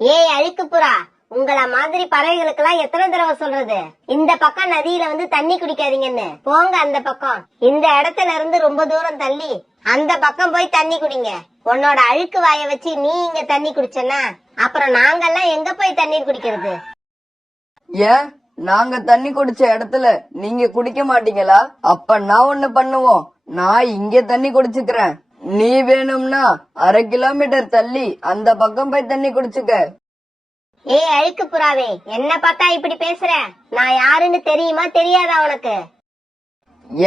ஏய் அழுக்கு புறா, உங்கள மாதிரி பறவைகளுக்கு எல்லாம் எத்தனை தடவை சொல்றது? இந்த பக்கம் நதியில வந்து தண்ணி குடிக்காதீங்கன்னு. போங்க அந்த பக்கம். இந்த இடத்துல இருந்து ரொம்ப தூரம் தள்ளி அந்த பக்கம் போய் தண்ணி குடிங்க. உன்னோட அழுக்கு வாய வச்சு நீ இங்க தண்ணி குடிச்சனா அப்புறம் நாங்கெல்லாம் எங்க போய் தண்ணீர் குடிக்கிறது? ஏன் நாங்க தண்ணி குடிச்ச இடத்துல நீங்க குடிக்க மாட்டீங்களா? அப்ப நான் ஒண்ணு பண்ணுவோம், நான் இங்க தண்ணி குடிச்சுக்கிறேன். நீ வேணும்னா 1/2 கிலோமீட்டர் தள்ளி அந்த பக்கம் போய் தண்ணி குடிச்சுக்க. ஏய் அழுக்கு புறாவே, என்ன பார்த்தா இப்படி பேசுற? நான் யாருன்னு தெரியுமா தெரியாதா உனக்கு?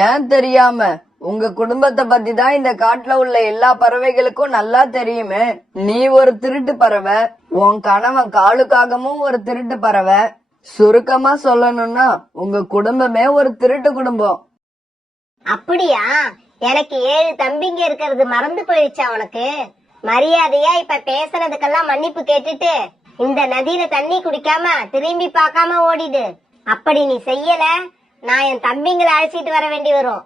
ஏன் தெரியாம? உங்க குடும்பத்தை பத்தி தான் இந்த காட்டுல உள்ள எல்லா பறவைகளுக்கும் நல்லா தெரியுமே. நீ ஒரு திருட்டு பறவை, உன் கணவன் காலுக்காகவும் ஒரு திருட்டு பறவை. சுருக்கமா சொல்லணும்னா உங்க குடும்பமே ஒரு திருட்டு குடும்பம். அப்படியா? எனக்கு 7 தம்பிங்க இருக்கிறது மறந்து போயிடுச்சா உனக்கு? மரியாதையா இப்ப பேசுறதுக்கெல்லாம் மன்னிப்பு கேட்டுட்டு இந்த நதியில தண்ணி குடிக்காம திரும்பி பார்க்காம ஓடிடு. அப்படி நீ செய்யல, நான் என் தம்பிங்களை அழைச்சிட்டு வர வேண்டி வரும்.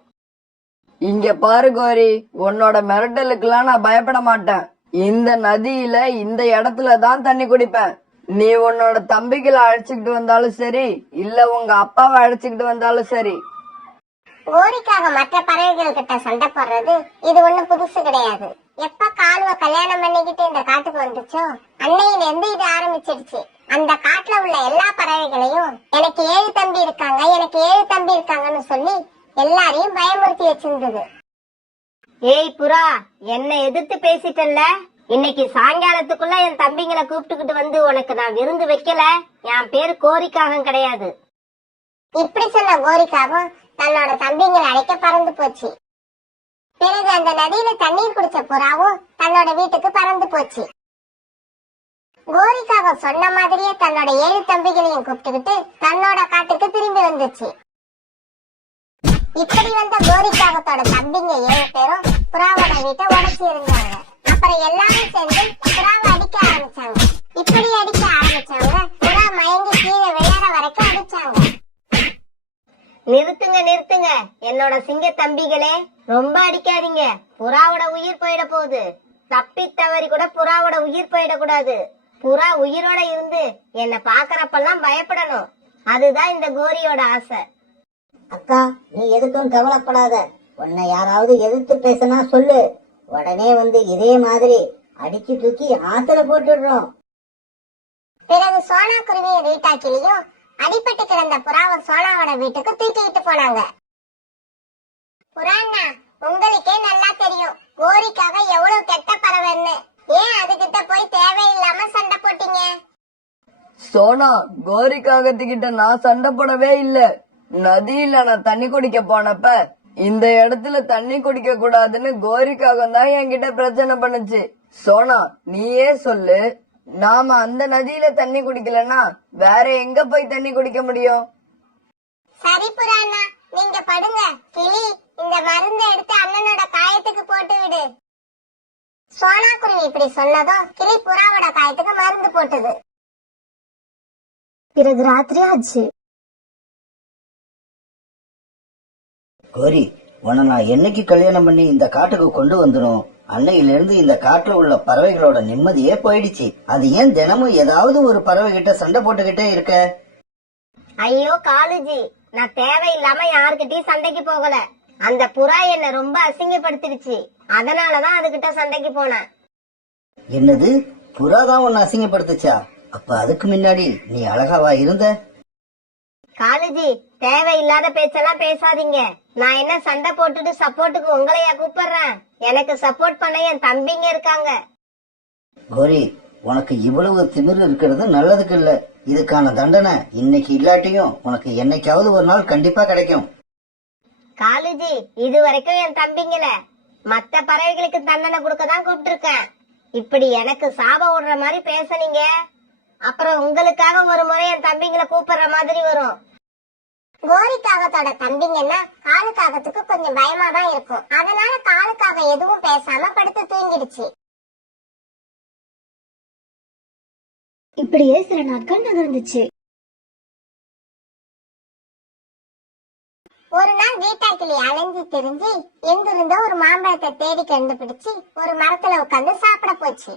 இங்க பாரு கோரி, உன்னோட மிரட்டலுக்கெல்லாம் நான் பயப்பட மாட்டேன். இந்த நதியில இந்த இடத்துல தான் தண்ணி குடிப்பேன். நீ உன்னோட தம்பிகளை அழைச்சுக்கிட்டு வந்தாலும் சரி, இல்ல உங்க அப்பாவை அழைச்சுக்கிட்டு வந்தாலும் சரி. கோரிக்காக மற்ற பறவைகள் கிட்ட சண்டை போடுறது இது ஒண்ணும் புதுசு கிடையாது. எப்ப காலுவ கல்யாணம் பண்ணிக்கிட்டு இந்த காட்டுக்கு வந்துச்சோ அன்னையில இருந்து இது ஆரம்பிச்சிடுச்சு. அந்த காட்டுல உள்ள எல்லா பறவைகளையும் எனக்கு 7 தம்பி இருக்காங்க, எனக்கு 7 தம்பி இருக்காங்கன்னு சொல்லி எல்லாரையும் பயமுறுத்தி வச்சிருந்தது. ஏய் புறா, என்ன எதிர்த்து பேசிட்டல்ல? இன்னைக்கு சாயங்காலத்துக்குள்ள என் தம்பிங்களை கூப்பிட்டுக்கிட்டு வந்து உனக்கு நான் விருந்து வைக்கல, என் பேரு கோரிக்காகம் கிடையாது. இப்படி சொன்ன கோரிக்காகவும் தன்னோட தம்பிங்களை அழைக்க பறந்து போச்சு. பிறகு அந்த நதியில தண்ணீர் குடிச்ச புறாவும் தன்னோட வீட்டுக்கு பறந்து போச்சு. கோரிக்காகம் சொன்ன மாதிரியே தன்னோட 7 தம்பிகளையும் கூப்பிட்டுக்கிட்டு தன்னோட காட்டுக்கு திரும்பி வந்துச்சு. இப்படி வந்த கோரிக்காகத்தோட தம்பிங்க 7 பேரும் புறாவோட வீட்டை உடைச்சி இருந்தாங்க. அப்புறம் எல்லாரும் சேர்ந்து புறாவை அடிக்க ஆரம்பிச்சாங்க. இப்படி அடிக்க ஆரம்பிச்சாங்க, புறா மயங்கி கீழே விளையாட வரைக்கும் அடிச்சாங்க. நிறுத்துங்க நிறுத்துங்க, என்னோட சிங்க தம்பிகளே, ரொம்ப அடிக்காதீங்க. புறாவோட உயிர் போயிட போகுது. தப்பி தவறி கூட புறாவோட உயிர் போயிடக்கூடாது. புறா உயிரோட இருந்து என்ன பாக்குறப்பெல்லாம் பயப்படணும். அதுதான் இந்த கோரியோட ஆசை. அக்கா, நீ எதுக்கும் கவலைப்படாத. உன்னை யாராவது எதிர்த்து பேசினா சொல்லு, உடனே வந்து இதே மாதிரி அடிச்சு தூக்கி ஆத்துல போட்டுடுறோம். பிறகு சோனா குருவியும் ரீட்டாக்கிலையும் அடிபட்டு கிடந்த புறாவை சோனாவோட வீட்டுக்கு தூக்கிட்டு போனாங்க. புறாண்ணா, உங்களுக்கே நல்லா தெரியும் கோரிக்காக எவ்வளவு கெட்ட பறவைன்னு. ஏன் அதுகிட்ட போய் தேவையில்லாம சண்டை போட்டீங்க? சோனா, கோரிக்காகத்துக்கிட்ட நான் சண்டை போடவே இல்ல. நதியில நான் தண்ணி குடிக்க போனப்ப இந்த இடத்துல தண்ணி குடிக்க கூடாதுன்னு கோரிக்காகம் தான் என்கிட்ட பிரச்சனை பண்ணுச்சு. சோனா, நீயே சொல்லு, நாம அந்த நதியில தண்ணி குடிக்கலன்னா வேற எங்க போய் தண்ணி குடிக்க முடியும்? சரி புறாண்ணா, நீங்க படுங்க. கிளி, இந்த மருந்து எடுத்து அண்ணனோட காயத்துக்கு போட்டு விடு. சோனா குருவி இப்படி சொன்னதும் கிளி புறாவோட காயத்துக்கு மருந்து போட்டது. பிறகு ராத்திரி ஆச்சு. கோரி, உன்னை நான் என்னைக்கு கல்யாணம் பண்ணி இந்த காட்டுக்கு கொண்டு வந்துடும், அன்னையில இருந்து இந்த காட்டுல உள்ள பறவைகளோட நிம்மதியே போயிடுச்சு. அது ஏன் தினமும் ஏதாவது ஒரு பறவை கிட்ட சண்டை போட்டுக்கிட்டே இருக்க? ஐயோ காலுஜி, நான் தேவையில்லாம யாருக்கிட்டயும் சண்டைக்கு போகல. அந்த புறா என்ன ரொம்ப அசிங்கப்படுத்திடுச்சு, அதனாலதான் அதுகிட்ட சண்டைக்கு போனேன். என்னது, புறாதான் உன்னை அசிங்கப்படுத்துச்சா? அப்ப அதுக்கு முன்னாடி நீ அழகாவா இருந்த? காலுஜி, தேவையில்லாத பேச்செல்லாம் பேசாதீங்க. நான் என்ன சண்டை போட்டுட்டு சப்போர்ட்டுக்கு உங்களையா கூப்பிடுறேன்? எனக்கு சப்போர்ட் பண்ண என் தம்பிங்க இருக்காங்க. கோரி, உனக்கு இவ்வளவு திமிரு இருக்கிறது நல்லதுக்கு இல்ல. இதுக்கான தண்டனை இன்னைக்கு இல்லாட்டியும் உனக்கு என்னைக்காவது ஒரு நாள் கண்டிப்பா கிடைக்கும். காலுஜி, இது வரைக்கும் என் தம்பிங்கள மத்த பறவைகளுக்கு தண்டனை கொடுக்கதான் கூப்பிட்டு இருக்கேன். இப்படி எனக்கு சாபம் விடுற மாதிரி பேசுனீங்க, அப்புறம் உங்களுக்காக ஒரு முறை என் தம்பிங்களை கூப்பிடுற மாதிரி வரும். கோரிக்காகத்தோட தம்பிங்கன்னா காலுக்காகத்துக்கு கொஞ்சம் பயமா தான் இருக்கும். அதனால காலுக்காக எதுவும் பேசாம படுத்து தூங்கிடுச்சு. இப்படியே சில நாட்கள் நகர்ந்துச்சு. ஒரு நாள் வீட்டாக்கிளி அலைஞ்சு திரிஞ்சு எங்கிருந்தோ ஒரு மாம்பழத்தை தேடி கண்டுபிடிச்சு ஒரு மரத்துல உட்காந்து சாப்பிட போச்சு.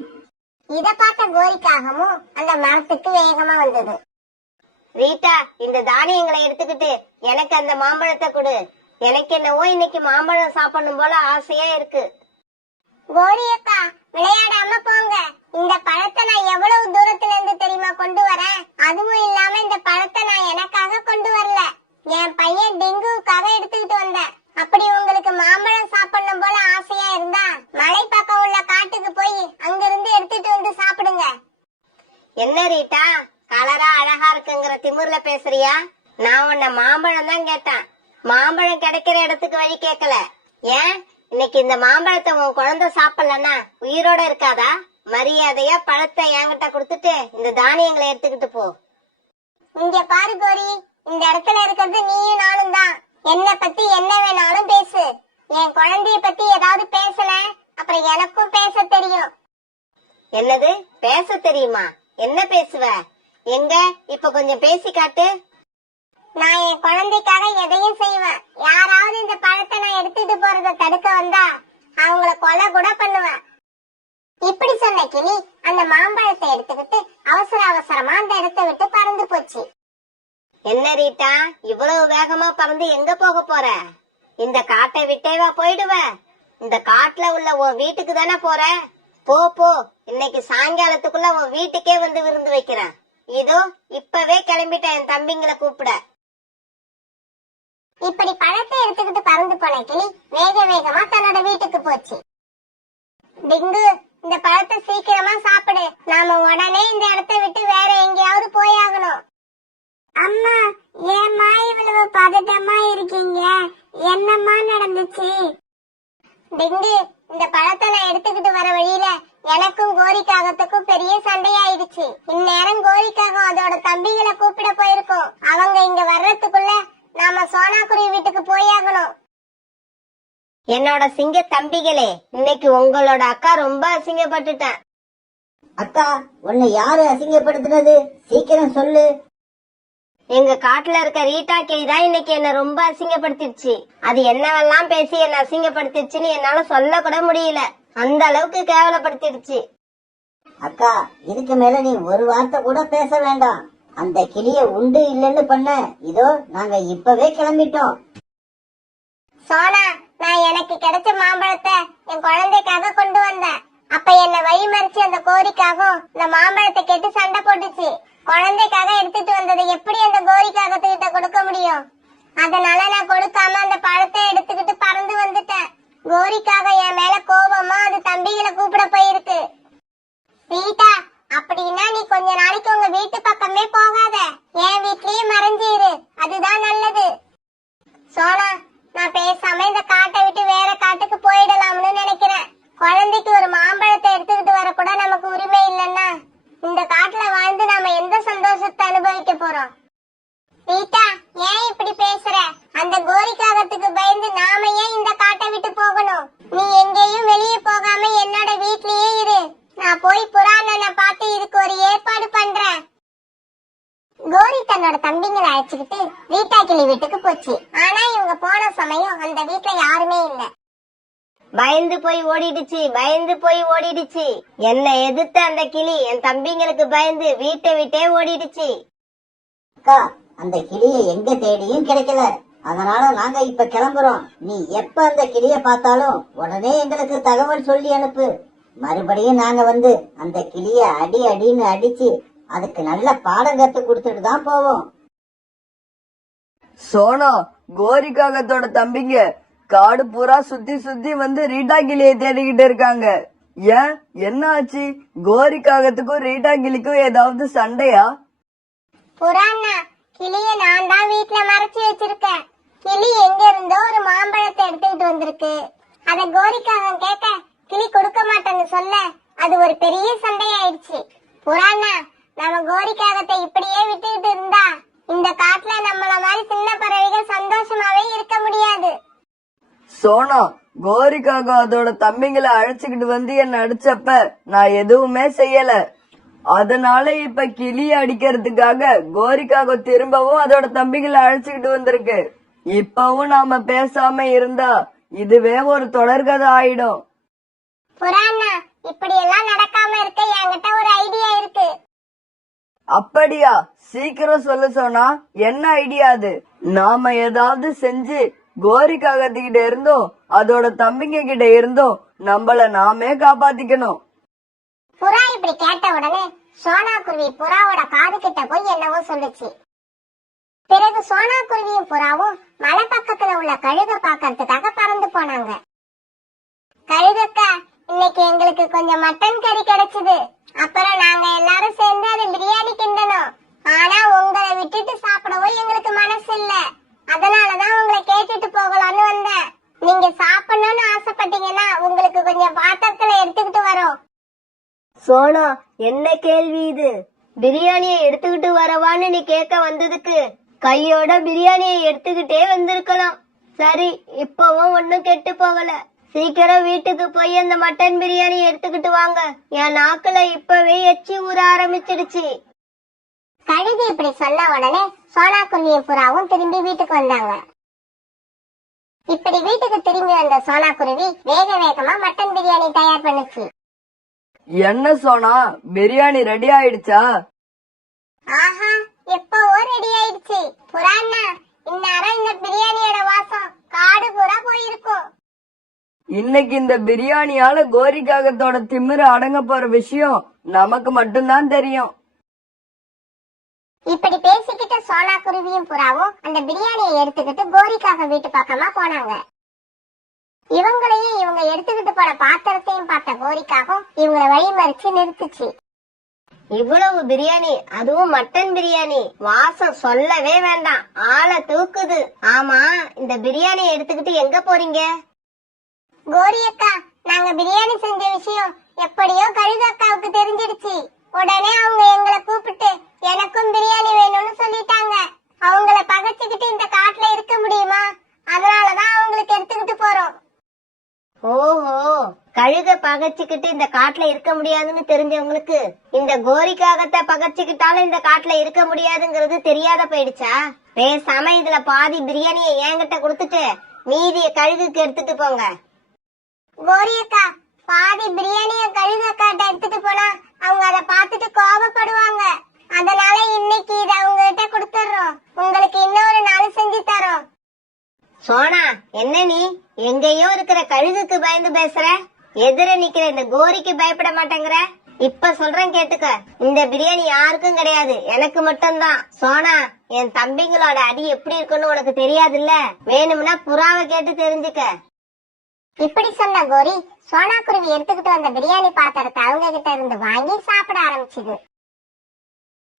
இத பார்த்த கோரிக்காகவும் அந்த மரத்துக்கு வேகமா வந்தது. ரீட்டா, இந்த தானியங்களை எடுத்துக்கிட்டு எனக்கு அந்த மாம்பழத்தை கொடு. எனக்கு என்னவோ இன்னைக்கு மாம்பழம் சாப்பிடணும் போல ஆசையா இருக்கு. கோரி அக்கா, விளையாடாம போங்க. இந்த பழத்தை நான் எவ்வளவு தூரத்துல இருந்து தெரியுமா கொண்டு வரேன். அதுவும் இல்லாம இந்த பழத்தை நான் எனக்காக கொண்டு வரல, என் பையன் டெங்குவுக்காக எடுத்துக்கிட்டு வந்தேன். அப்படி உங்களுக்கு மாம்பழம் சாப்பிடணும் போல ஆசையா இருந்தா மலை பக்கம் உள்ள காட்டுக்கு போய் அங்கிருந்து எடுத்துட்டு வந்து சாப்பிடுங்க. என்ன ரீட்டா, கலரா அழகா இருக்குங்கிற திமிர்ல பேசுறியா? நான் உன்ன மாம்பழம் தான் கேட்டேன், மாம்பழம் கிடைக்கிற இடத்துக்கு வழி கேட்கல. ஏன் இன்னைக்கு இந்த மாம்பழத்தை உன் குழந்தை சாப்பிடலன்னா உயிரோட இருக்காதா? மரியாதையா பழத்தை என்கிட்ட கொடுத்துட்டு இந்த தானியங்களை எடுத்துக்கிட்டு போ. இங்க பாரு கோரி, இந்த இடத்துல இருக்கிறது நீயும் நானும் தான். என்ன பத்தி என்ன வேணாலும் பேசு. என் குழந்தைய பத்தி ஏதாவது பேசல அப்புறம் எனக்கும் பேச தெரியும். என்னது பேச தெரியுமா? என்ன பேசுவ? எங்க இப்ப கொஞ்சம் பேசி காட்டு. நான் என் குழந்தைக்காக எதையும் செய்வேன். யாராவது இந்த பழத்தை நான் எடுத்துட்டு போறத தடுக்க வந்தா அவங்கள கொலை கூட பண்ணுவேன். இப்படி சொன்ன கிளி அந்த மாம்பழத்தை எடுத்துக்கிட்டு அவசர அவசரமா அந்த இடத்தை விட்டு பறந்து போச்சு. என்ன ரீட்டா, இவ்வளவு வேகமா பறந்து எங்க போக போற? இந்த காட்டை விட்டேவா போயிடுவ? இந்த காட்டுல உள்ள உன் வீட்டுக்கு தானே போற. போ போ, இன்னைக்கு சாயங்காலத்துக்குள்ள உன் வீட்டுக்கே வந்து விருந்து வைக்கிறேன். இதோ இப்பவே கிளம்பிட்டேன் என் தம்பிங்களை கூப்பிட. இப்படி பழத்தை எடுத்துக்கிட்டு பறந்து போன கிளி வேக வேகமா தன்னோட வீட்டுக்கு போச்சு. டிங்கு, இந்த பழத்தை சீக்கிரமா சாப்பிடு. நாம உடனே இந்த இடத்தை விட்டு வேற எங்கேயாவது போயாகணும். அம்மா, ஏம்மா இவ்வளவு பதட்டமா இருக்கீங்க? என்னம்மா நடந்துச்சு? டிங்கு, இந்த பழத்தை நான் எடுத்துக்கிட்டு வர வழியில எனக்கும் கோரிக்காகத்துக்கும் பெரிய சண்டையாயிடுச்சு. இந்நேரம் கோரிக்காகம் அதோட தம்பிகளை கூப்பிட போயிருக்கோம். அவங்க இங்க வர்றதுக்குள்ள நாம சோனாக்குருவி வீட்டுக்கு போயாகணும். என்னோட சிங்க தம்பிகளே, இன்னைக்கு உங்களோட அக்கா ரொம்ப அசிங்கப்பட்டுட்டேன். அக்கா, உன்னை யாரு அசிங்கப்படுத்தினது? சீக்கிரம் சொல்லு. எங்க காட்டுல இருக்க ரீட்டா கிளி தான் இன்னைக்கு என்ன ரொம்ப அசிங்கப்படுத்திடுச்சு. அது என்னவெல்லாம் பேசி என்ன அசிங்கப்படுத்திடுச்சுன்னு என்னால சொல்ல கூட முடியல. அந்த அளவுக்கு கேவலப்படுத்திடுச்சு. அக்கா, இதுக்கு மேல நீ ஒரு வார்த்தை கூட பேச வேண்டாம். அந்த கிளிய உண்டு இல்லன்னு பண்ண இதோ நாங்க இப்பவே கிளம்பிட்டோம். சோனா, நான் எனக்கு கிடைச்ச மாம்பழத்தை என் குழந்தைக்காக கொண்டு வந்தேன். அப்ப என்ன வழி மறிச்சு அந்த கோரிக்காகவும் இந்த மாம்பழத்தை கேட்டு சண்டை போட்டுச்சு. குழந்தைக்காக எடுத்துட்டு வந்ததை எப்படி அந்த கோரிக்காகத்துக்கிட்ட கொடுக்க முடியும்? அதனால நான் கொடுக்காம அந்த பழத்தை எடுத்துக்கிட்டு பறந்து வந்துட்டேன். கோரிக்காக என் மேல கோபமா அது தம்பிகளை கூப்பிட போயிருக்கு. ரீட்டா, அப்படின்னா நீ கொஞ்ச நாளைக்கு உங்க வீட்டு பக்கமே போகாத, என் வீட்லயே மறைஞ்சிரு. அதுதான் நல்லது. சோனா, நான் பேசாம இந்த காட்டை விட்டு வேற காட்டுக்கு போயிடலாம்னு நினைக்கிறேன். குழந்தைக்கு ஒரு மாம்பழத்தை எடுத்துக்கிட்டு வர கூட நமக்கு உரிமை இல்லைன்னா இந்த காட்டுல வாழ்ந்து நாம எந்த சந்தோஷத்தை அனுபவிக்க போறோம்? ரீட்டா, ஏன் இப்படி பேசுற? அந்த கோரிக்காகத்துக்கு பயந்து நாம ஏன் இந்த காட்டை விட்டு போகணும்? நீ எங்கேயும் வெளியே போகாம என்னோட வீட்லயே இரு. நான் போய் புறாண்ணனை பார்த்து இதுக்கு ஒரு ஏற்பாடு பண்றேன். கோரி தன்னோட தம்பிங்களை அழைச்சுக்கிட்டு ரீட்டா கிளி வீட்டுக்கு போச்சு. ஆனா இவங்க போன சமயம் அந்த வீட்டுல யாருமே இல்ல. பயந்து போய் ஓடிடுச்சு, பயந்து போய் ஓடிடுச்சு. என்ன எதிர்த்த அந்த கிளி என் தம்பிங்களுக்கு பயந்து வீட்டை விட்டே ஓடிடுச்சு. அக்கா, அந்த கிளிய எங்க தேடியும் கிடைக்கல. அதனால நாங்க இப்ப கிளம்புறோம். நீ எப்ப அந்த கிளிய பார்த்தாலும் உடனே எங்களுக்கு தகவல் சொல்லி அனுப்பு. மறுபடியும் நாங்க வந்து அந்த கிளிய அடி அடின்னு அடிச்சு அதுக்கு நல்ல பாடம் கத்து கொடுத்துட்டு தான் போவோம். சோனா, கோரிக்காகத்தோட தம்பிங்க காடு பூரா சுத்தி சுத்தி வந்து ரீட்டா கிளியை தேடிக்கிட்டு இருக்காங்க. ஏன், என்ன ஆச்சு? கோரிக்காகத்துக்கும் ரீட்டா கிளிக்கும் ஏதாவது சண்டையா? புறாண்ணா, கிளிய நான் தான் வீட்டுல மறைச்சு வச்சிருக்கேன். கிளி எங்க இருந்தோ ஒரு மாம்பழத்தை எடுத்துக்கிட்டு வந்திருக்கு. அத கோரிக்காக கேட்க கிளி கொடுக்க மாட்டேன்னு சொல்ல அது ஒரு பெரிய சண்டையாயிடுச்சு. புறாண்ணா, நம்ம கோரிக்காகத்தை இப்படியே விட்டுக்கிட்டு இருந்தா இந்த காட்டுல நம்மள மாதிரி சின்ன பறவைகள் சந்தோஷமாவே இருக்க முடியாது. சோனா, கோரிக்காக அதோட தம்பிங்களை அழைச்சுக்கிட்டு வந்து என்ன அடிச்சப்ப நான் எதுவுமே செய்யல. அதனால இப்ப கிளி அடிக்கிறதுக்காக கோரிக்காக திரும்பவும் அதோட தம்பிகளை அழைச்சுக்கிட்டு வந்திருக்கு. இப்பவும் நாம பேசாம இருந்தா இதுவே ஒரு தொடர்கதை ஆயிடும். புறாண்ணா, இப்படி எல்லாம் நடக்காம இருக்க என்கிட்ட அப்படியா? சீக்கிரம் சொல்ல சோனா, என்ன ஐடியா அது? நாம ஏதாவது செஞ்சு கோரி காகத்துக்கிட்ட இருந்தோம் அதோட தம்பிங்க கிட்ட இருந்தோம் நம்மள நாமே காப்பாத்திக்கணும். புறா இப்படி கேட்ட உடனே சோனா குருவி புறாவோட காது கிட்ட போய் என்னவோ சொல்லுச்சு. பிறகு சோனா குருவியும் புறாவும் மலை பக்கத்துல உள்ள கழுக பாக்கறதுக்காக பறந்து போனாங்க. கழுகக்கா, இன்னைக்கு எங்களுக்கு கொஞ்சம் மட்டன் கறி கிடைச்சது. அப்புறம் நாங்க எல்லாரும் சேர்ந்து அதை பிரியாணி கிண்டணும். ஆனா உங்களை விட்டுட்டு சாப்பிடவும் எங்களுக்கு மனசு இல்ல. அதனாலதான் உங்களை கேட்டுட்டு போகலான்னு வந்தேன். நீங்க சாப்பிடணும்னு ஆசைப்பட்டீங்கன்னா உங்களுக்கு கொஞ்சம் பாத்திரத்துல எடுத்துக்கிட்டு வரோம். சோனா, என்ன கேள்வி இது? பிரியாணியை எடுத்துக்கிட்டு வரவான்னு நீ கேட்க வந்ததுக்கு கையோட பிரியாணியை எடுத்துக்கிட்டே வந்திருக்கலாம். சரி, இப்பவும் ஒன்னும் கெட்டு போகல. சீக்கிரம் வீட்டுக்கு போய் அந்த மட்டன் பிரியாணி எடுத்துக்கிட்டு வாங்க. என் நாக்குல இப்பவே எச்சி ஊற ஆரம்பிச்சிடுச்சு. கழுகு இப்படி சொன்ன உடனே சோனா குருவியும் புறாவும் திரும்பி வீட்டுக்கு வந்தாங்க. இப்படி வீட்டுக்கு திரும்பி வந்த சோனா குருவி வேக வேகமா மட்டன் பிரியாணி தயார் பண்ணுச்சு. என்ன சோனா, பிரியாணி ரெடி ஆயிடுச்சா? ஆஹா, எப்பவோ ரெடி ஆயிடுச்சு. புறாண்ணா, இந்நேரம் இந்த பிரியாணியோட வாசம் காடு பூரா போயிருக்கும். இன்னைக்கு இந்த பிரியாணியால கோரி காகத்தோட திமிரு அடங்க போற விஷயம் நமக்கு மட்டும்தான் தெரியும். இப்படி பேசிக்கிட்ட சோனா குருவியும் புறாவும் அந்த பிரியாணியை எடுத்துக்கிட்டு கோரிக்காக வீட்டு பக்கமா போனாங்க. இவங்களையும் இவங்க எடுத்துக்கிட்டு போன பாத்திரத்தையும் பார்த்த கோரிக்காகவும் இவங்களை வழிமறிச்சு நிறுத்துச்சு. இவ்வளவு பிரியாணி, அதுவும் மட்டன் பிரியாணி, வாசம் சொல்லவே வேண்டாம், ஆளை தூக்குது. ஆமா, இந்த பிரியாணி எடுத்துக்கிட்டு எங்க போறீங்க? கோரி அக்கா, நாங்க பிரியாணி செஞ்ச விஷயம் எப்படியோ கழுகு அக்காவுக்கு தெரிஞ்சிடுச்சு. உடனே அவங்க எங்களை கூப்பிட்டு எனக்கும் பிரியாணி வேணும்னு சொல்லிட்டாங்க. அவங்கள பகைச்சுக்கிட்டு இந்த காட்டுல இருக்க முடியுமா? அதனாலதான் அவங்களுக்கு எடுத்துக்கிட்டு போறோம். ஓஹோ, கழுக பகைச்சுக்கிட்டு இந்த காட்டுல இருக்க முடியாதுன்னு தெரிஞ்சவங்களுக்கு இந்த கோரிக்காகத்தை பகைச்சுக்கிட்டாலும் இந்த காட்டுல இருக்க முடியாதுங்கிறது தெரியாத போயிடுச்சா? பேசாம இதுல பாதி பிரியாணியை என்கிட்ட கொடுத்துட்டு மீதிய கழுகுக்கு எடுத்துட்டு போங்க. கோரி அக்கா, பாதி பிரியாணிய கழுகு அக்காட்ட எடுத்துட்டு போனா அவங்க அதை பார்த்துட்டு கோபப்படுவாங்க. அதனால இன்னைக்கு இதை அவங்க கிட்ட கொடுத்துறோம். உங்களுக்கு இன்னொரு நாள் செஞ்சு தரோம். சோனா, என்ன நீ எங்கேயோ இருக்கிற கழுகுக்கு பயந்து பேசுற? எதிர நிக்கிற இந்த கோரிக்கு பயப்பட மாட்டேங்கிற? இப்ப சொல்றேன் கேட்டுக்க, இந்த பிரியாணி யாருக்கும் கிடையாது, எனக்கு மட்டும்தான். சோனா, என் தம்பிங்களோட அடி எப்படி இருக்குன்னு உனக்கு தெரியாதுல்ல? வேணும்னா புறாவை கேட்டு தெரிஞ்சுக்க. இப்படி சொன்ன கோரி சோனா குருவி எடுத்துக்கிட்டு வந்த பிரியாணி பாத்திரத்தை அவங்க கிட்ட இருந்து வாங்கி சாப்பிட ஆரம்பிச்சுது.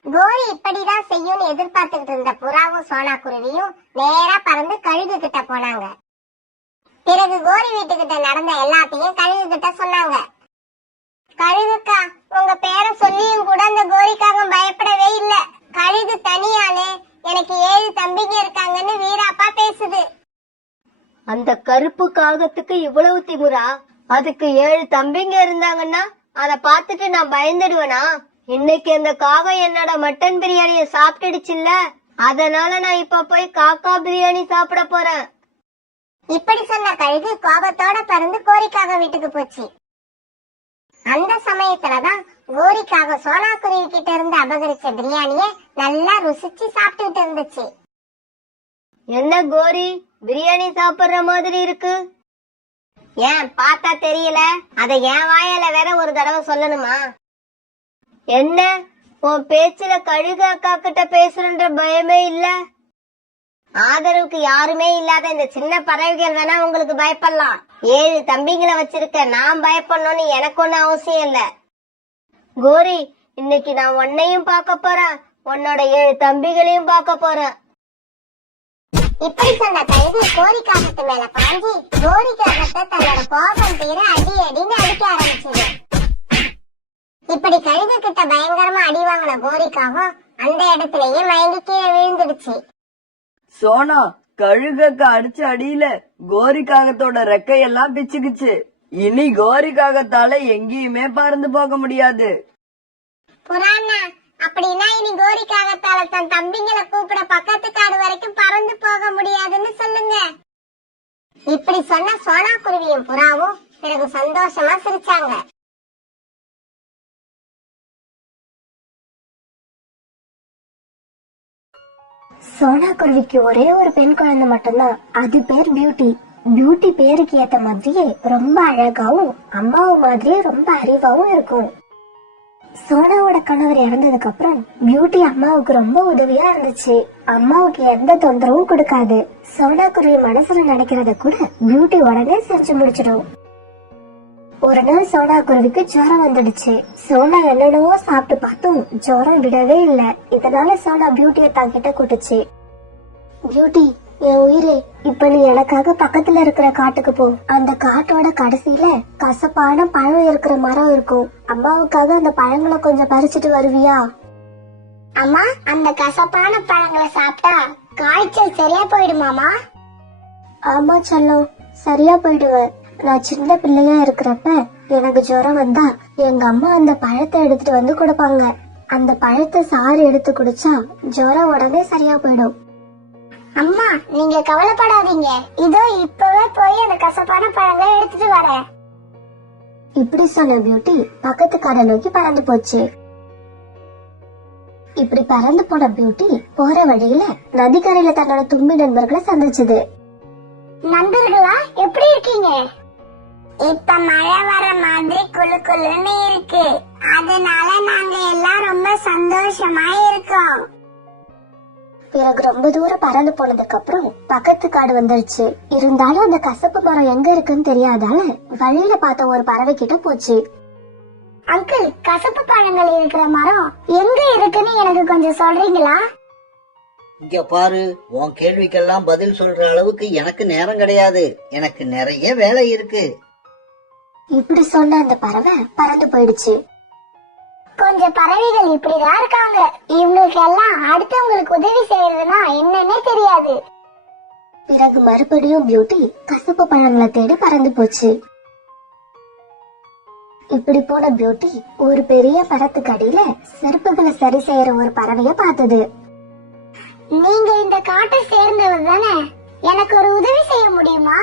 கோரி இப்படிதான் செய்யும்னு எதிர்பார்த்துக்கிட்டு இருந்த புறாவும் சோனா குருவியும் நேரா பறந்து கழுகு கிட்ட போனாங்க. பிறகு கோரி வீட்டுக்கிட்ட நடந்த எல்லாத்தையும் கழுகு கிட்ட சொன்னாங்க. கழுகுக்கா, உங்க பேரை சொல்லியும் கூட அந்த கோரிக்காக பயப்படவே இல்ல. கழுகு தனியாலே எனக்கு 7 தம்பிங்க இருக்காங்கன்னு வீராப்பா பேசுது. அந்த கருப்பு காகத்துக்கு இவ்வளவு திமிரா? அதுக்கு 7 தம்பிங்க இருந்தாங்கன்னா அத பாத்துட்டு நான் பயந்துடுவேனா? இன்னைக்கு அந்த காகம் என்னோட மட்டன் பிரியாணிய சாப்பிட்டுடுச்சுல்ல, அதனால நான் இப்ப போய் காக்கா பிரியாணி சாப்பிட போறேன். இப்படி சொன்ன கழுகு கோபத்தோட பறந்து கோரிக்காக வீட்டுக்கு போச்சு. அந்த சமயத்துலதான் கோரிக்காக சோனா குருவி கிட்ட இருந்து அபகரிச்ச பிரியாணிய நல்லா ருசிச்சு சாப்பிட்டுட்டு இருந்துச்சு. என்ன கோரி, பிரியாணி சாப்பிடுற மாதிரி இருக்கு? ஏன் பார்த்தா தெரியல? அத என் வாயால வேற ஒரு தடவை சொல்லணுமா? என்ன, உன் பேச்சுல கழுகு அக்கா கிட்ட பேசுறன்ற பயமே இல்ல? ஆதரவுக்கு யாருமே இல்லாத இந்த சின்ன பறவைகள் வேணா உங்களுக்கு பயப்படலாம். 7 தம்பிங்களை வச்சிருக்க நான் பயப்படணும்னு எனக்கு ஒண்ணு அவசியம் இல்ல. கோரி, இன்னைக்கு நான் உன்னையும் பார்க்க போறேன், உன்னோட 7 தம்பிகளையும் பார்க்க போறேன். இப்படி சொன்ன கழுகு கோரிக்காகத்து மேல பாஞ்சி கோரிக்காகத்தை தன்னோட கோபம் தீர அடி அடின்னு அடிக்க ஆரம்பிச்சது. இப்படி கழுகு கிட்ட பயங்கரமா அடி வாங்கின கோரிக்காகம் அந்த இடத்திலேயே மயங்கி கீழே விழுந்துடுச்சு. சோனா, கழுகக்கு அடிச்ச அடியில கோரி காகத்தோட ரெக்கையெல்லாம் பிச்சுக்குச்சு. இனி கோரி காகத்தால எங்கேயுமே பறந்து போக முடியாது. புறாண்ணா, அப்படின்னா இனி கோரிக்காகத்தால தன் தம்பிங்களை கூப்பிட பக்கத்து காடு வரைக்கும் பறந்து போக முடியாதுன்னு சொல்லுங்க. இப்படி சொன்ன சோனா குருவியும் புறாவும் பிறகு சந்தோஷமா சிரிச்சாங்க. சோனா குருவிக்கு ஒரே ஒரு பெண் குழந்தை மட்டும்தான். அது பேர் பியூட்டி. பியூட்டி பேருக்கு ஏத்த மாதிரியே ரொம்ப அழகாவும் அம்மாவும் மாதிரியே ரொம்ப அறிவாவும் இருக்கும். சோனாவோட கணவர் இறந்ததுக்கு அப்புறம் பியூட்டி அம்மாவுக்கு ரொம்ப உதவியா இருந்துச்சு. அம்மாவுக்கு எந்த தொந்தரவும் கொடுக்காது. சோனா குருவி மனசுல நினைக்கிறத கூட பியூட்டி உடனே செஞ்சு முடிச்சிடும். ஒரு நாள் சோனா குருவிக்கு ஜுரம் வந்துடுச்சு. சோனா என்னென்னவோ சாப்பிட்டு பார்த்தும் ஜுரம் விடவே இல்ல. இதனால சோனா பியூட்டிய தங்கிட்ட கூட்டுச்சு. பியூட்டி, என் உயிரே, இப்ப நீ எனக்காக பக்கத்துல இருக்கிற காட்டுக்கு போ. அந்த காட்டோட கடைசியில கசப்பான பழம் இருக்கிற மரம் இருக்கும். அம்மாவுக்காக அந்த பழங்களை கொஞ்சம் பறிச்சுட்டு வருவியா? அம்மா, அந்த கசப்பான பழங்களை சாப்பிட்டா காய்ச்சல் சரியா போயிடுமாமா? ஆமா செல்லம், சரியா போயிடுவேன். நான் சின்ன பிள்ளையா இருக்கிறப்ப எனக்கு ஜுரம் வந்தா எங்க அம்மா அந்த பழத்தை எடுத்துட்டு வந்து கொடுப்பாங்க. அந்த பழத்தை சாறு எடுத்து குடிச்சா ஜுரம் உடனே சரியா போயிடும். அம்மா, நீங்க கவலைப்படாதீங்க. இதோ இப்பவே போய் அந்த கசப்பான பழங்களை எடுத்துட்டு வரேன். இப்படி சொன்ன பியூட்டி பக்கத்து காடை நோக்கி பறந்து போச்சு. இப்படி பறந்து போன பியூட்டி போற வழியில நதிக்கரையில தன்னோட தும்பி நண்பர்களை சந்திச்சது. நண்பர்களா, எப்படி இருக்கீங்க? இப்ப மழை வர மாதிரி குளு குளுன்னு இருக்கு. அதனால நாங்க எல்லாம் ரொம்ப சந்தோஷமா இருக்கோம். பிறகு ரொம்ப தூரம் பறந்து போனதுக்கு அப்புறம் பக்கத்து காடு வந்துருச்சு. இருந்தாலும் அந்த கசப்பு மரம் எங்க இருக்குன்னு தெரியாதால வழியில பார்த்த ஒரு பறவை கிட்ட போச்சு. அங்கிள், கசப்பு பழங்கள் இருக்கிற மரம் எங்க இருக்குன்னு எனக்கு கொஞ்சம் சொல்றீங்களா? இங்க பாரு, உன் கேள்விக்கெல்லாம் பதில் சொல்ற அளவுக்கு எனக்கு நேரம் கிடையாது. எனக்கு நிறைய வேலை இருக்கு. இப்படி சொன்ன அந்த பறவை பறந்து போயிடுச்சு. கொஞ்சம் பறவைகள் இப்படிதான் இருக்காங்க. இவங்களுக்கு எல்லாம் அடுத்தவங்களுக்கு உதவி செய்யறதுன்னா என்னன்னே தெரியாது. பிறகு மறுபடியும் பியூட்டி கசப்பு பழங்களை தேடி பறந்து போச்சு. இப்படி போன பியூட்டி ஒரு பெரிய மரத்துக்கு அடியில செருப்புகளை சரி செய்யற ஒரு பறவைய பார்த்தது. நீங்க இந்த காட்டை சேர்ந்தவர் தானே? எனக்கு ஒரு உதவி செய்ய முடியுமா?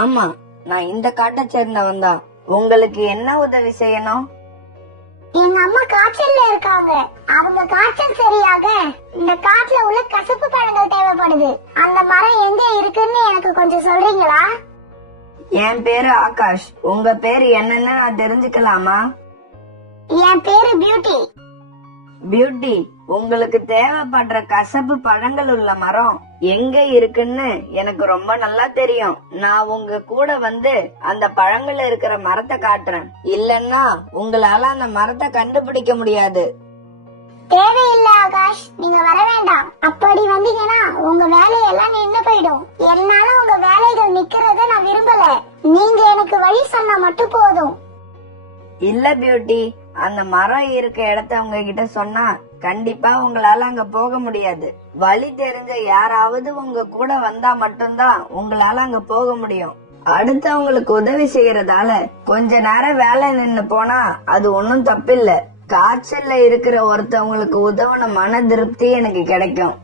ஆமா, நான் இந்த காட்டை சேர்ந்தவன் தான். உங்களுக்கு என்ன உதவி செய்யணும்? எங்க அம்மா காய்ச்சல்ல இருக்காங்க. அவங்க காய்ச்சல் சரியாக இந்த காட்டுல உள்ள கசப்பு பழங்கள் தேவைப்படுது. அந்த மரம் எங்க இருக்குன்னு எனக்கு கொஞ்சம் சொல்றீங்களா? என் பேரு ஆகாஷ். உங்க பேரு என்னன்னு நான் தெரிஞ்சுக்கலாமா? என் பேரு பியூட்டி. பியூட்டி, உங்களுக்கு தேவைப்படுற கசப்பு பழங்கள் உள்ள மரம் எங்க இருக்குன்னு எனக்கு ரொம்ப நல்லா தெரியும். நான் உங்க கூட வந்து அந்த பழங்கள் இருக்கிற மரத்தை காட்டுறேன். இல்லன்னா உங்களால அந்த மரத்தை கண்டுபிடிக்க முடியாது. தேவையில்லை ஆகாஷ், நீங்க வர வேண்டாம். அப்படி வந்தீங்கன்னா உங்க வேலையெல்லாம் நின்னு போயிடும். என்னால உங்க வேலைகள் நிக்கிறத நான் விரும்பல. நீங்க எனக்கு வழி சொன்னா மட்டும் போதும். இல்ல பியூட்டி, அந்த மரம் இருக்க இடத்த உங்ககிட்ட சொன்னா கண்டிப்பா உங்களால அங்க போக முடியாது. வழி தெரிஞ்ச யாராவது உங்க கூட வந்தா மட்டும்தான் உங்களால அங்க போக முடியும். அடுத்தவங்களுக்கு உதவி செய்யறதால கொஞ்ச நேரம் வேலை நின்னு போனா அது ஒன்னும் தப்பில்ல. காய்ச்சல்ல இருக்கிற ஒருத்தவங்களுக்கு உதவுன மன திருப்தி எனக்கு கிடைக்கும்.